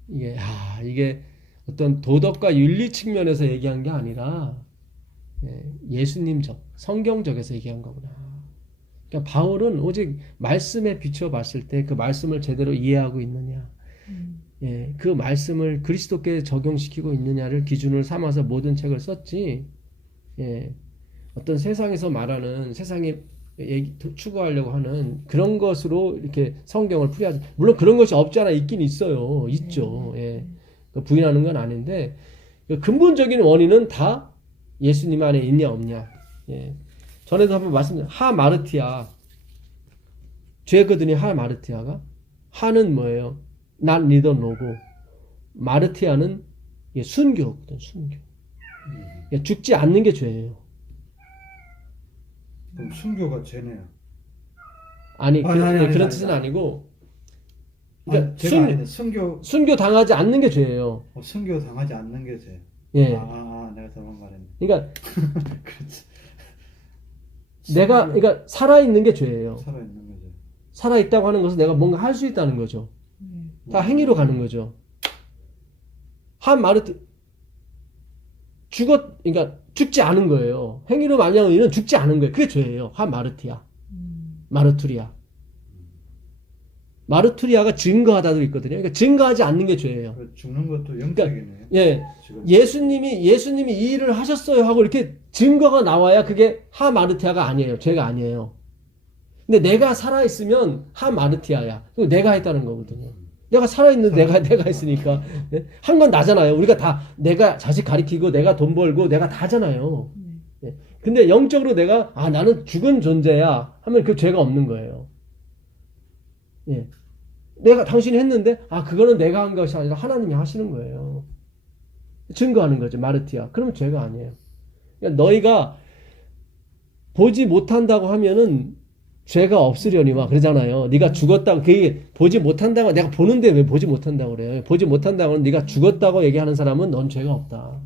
이게 어떤 도덕과 윤리 측면에서 얘기한 게 아니라 예수님적, 성경적에서 얘기한 거구나. 그러니까 바울은 오직 말씀에 비춰 봤을 때 그 말씀을 제대로 이해하고 있느냐, 그 말씀을 그리스도께 적용시키고 있느냐를 기준을 삼아서 모든 책을 썼지. 어떤 세상에서 말하는 세상에 추구하려고 하는 그런 것으로 이렇게 성경을 풀이하지. 물론 그런 것이 없지 않아 있긴 있어요. 있죠. 부인하는 건 아닌데 근본적인 원인은 다 예수님 안에 있냐 없냐. 전에도 한번 말씀드렸죠. 하마르티아 죄거든요. 하마르티아가 하는 뭐예요? not neither no고 마르티아는 순교거든. 순교. 죽지 않는 게 죄예요. 그럼 순교가 죄네요. 아니, 아니, 그런 아니. 뜻은 아니고 그러니까 제가 아닌데 순교 순교 당하지 않는 게 죄예요. 순교 당하지 않는 게 죄. 예. 내가 잘못 말했네. 그러니까 그렇지. 그러니까 살아 있는 게 죄예요. 살아 있는 거죠. 살아 있다고 하는 것은 내가 뭔가 할 수 있다는 거죠. 다 행위로 가는 거죠. 한 마르트 그러니까 죽지 않은 거예요. 행위로 말하는 의는 죽지 않은 거예요. 그게 죄예요. 한 마르티아, 마르투리아. 마르투리아가 증거하다도 있거든요. 그러니까 증거하지 않는 게 죄예요. 죽는 것도 영적이네요. 예, 예수님이 이 일을 하셨어요 하고 이렇게 증거가 나와야 그게 하 마르티아가 아니에요. 죄가 아니에요. 근데 내가 살아 있으면 하 마르티아야. 그리고 내가 했다는 거거든요. 내가 살아있는데 내가 했으니까. 한 건 나잖아요. 우리가 다 내가 자식 가리키고 내가 돈 벌고 내가 다 하잖아요. 근데 영적으로 내가 나는 죽은 존재야 하면 그 죄가 없는 거예요. 예. 내가 당신이 했는데 그거는 내가 한 것이 아니라 하나님이 하시는 거예요. 증거하는 거죠. 마르티아. 그러면 죄가 아니에요. 그러니까 너희가 보지 못한다고 하면은 죄가 없으려니와 그러잖아요. 네가 죽었다고 그게 보지 못한다고 내가 보는데 왜 보지 못한다고 그래요. 보지 못한다고는 네가 죽었다고 얘기하는 사람은 넌 죄가 없다.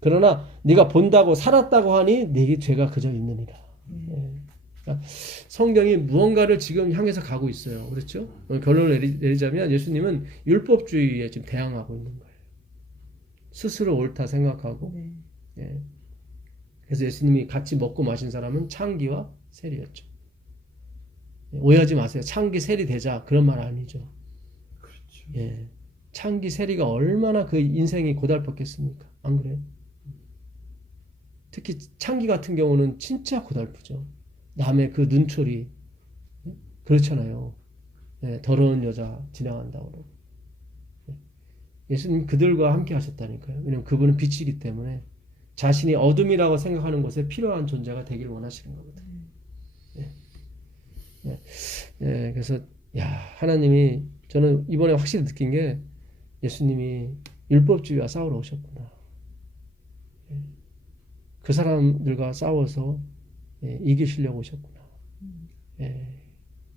그러나 네가 본다고 살았다고 하니 네게 죄가 그저 있느니라. 그러니까 성경이 무언가를 지금 향해서 가고 있어요. 그렇죠? 결론을 내리자면 예수님은 율법주의에 지금 대항하고 있는 거예요. 스스로 옳다 생각하고. 예. 그래서 예수님이 같이 먹고 마신 사람은 창기와 세리였죠. 오해하지 마세요. 창기 세리 되자 그런 말 아니죠. 그렇죠. 예, 창기 세리가 얼마나 그 인생이 고달팠겠습니까? 안 그래요? 특히 창기 같은 경우는 진짜 고달프죠. 남의 그 눈초리 그렇잖아요. 예, 더러운 여자 지나간다고 그러고. 예수님 그들과 함께 하셨다니까요. 왜냐하면 그분은 빛이기 때문에 자신이 어둠이라고 생각하는 곳에 필요한 존재가 되길 원하시는 거거든요. 그래서 하나님이 저는 이번에 확실히 느낀 게 예수님이 율법주의와 싸우러 오셨구나. 그 사람들과 싸워서 이기시려고 오셨구나.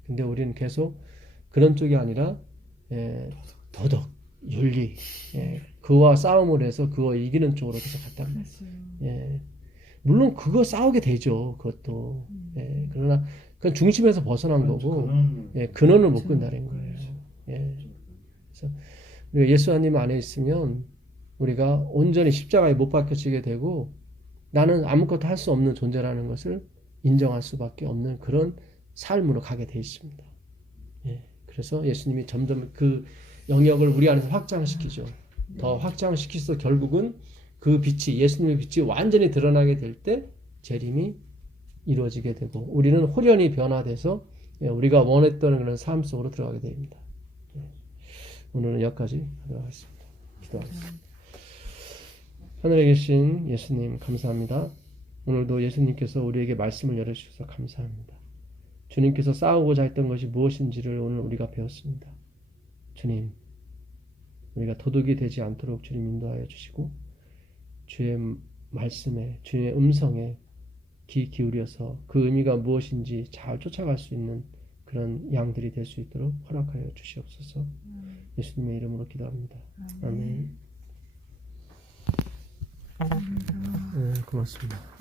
근데 우리는 계속 그런 쪽이 아니라 도덕, 윤리, 그와 싸움을 해서 그거 이기는 쪽으로 계속 갔단 말이에요. 물론 그거 싸우게 되죠. 그것도. 그러나 그건 중심에서 벗어난 거고, 근원을 못 끈다는 거예요. 그래서 우리가 예수 하나님 안에 있으면 우리가 온전히 십자가에 못 박혀지게 되고 나는 아무것도 할 수 없는 존재라는 것을 인정할 수밖에 없는 그런 삶으로 가게 돼 있습니다. 그래서 예수님이 점점 그 영역을 우리 안에서 확장시키죠. 더 확장시켜서 결국은 그 빛이 예수님의 빛이 완전히 드러나게 될 때 재림이 이루어지게 되고 우리는 홀연히 변화돼서 우리가 원했던 그런 삶 속으로 들어가게 됩니다. 오늘은 여기까지 하도록 하겠습니다. 기도하겠습니다. 하늘에 계신 예수님 감사합니다. 오늘도 예수님께서 우리에게 말씀을 열어주셔서 감사합니다. 주님께서 싸우고자 했던 것이 무엇인지를 오늘 우리가 배웠습니다. 주님, 우리가 도둑이 되지 않도록 주님 인도하여 주시고 주의 말씀에 주의 음성에 귀 기울여서 그 의미가 무엇인지 잘 쫓아갈 수 있는 그런 양들이 될 수 있도록 허락하여 주시옵소서. 예수님의 이름으로 기도합니다. 아멘. 고맙습니다.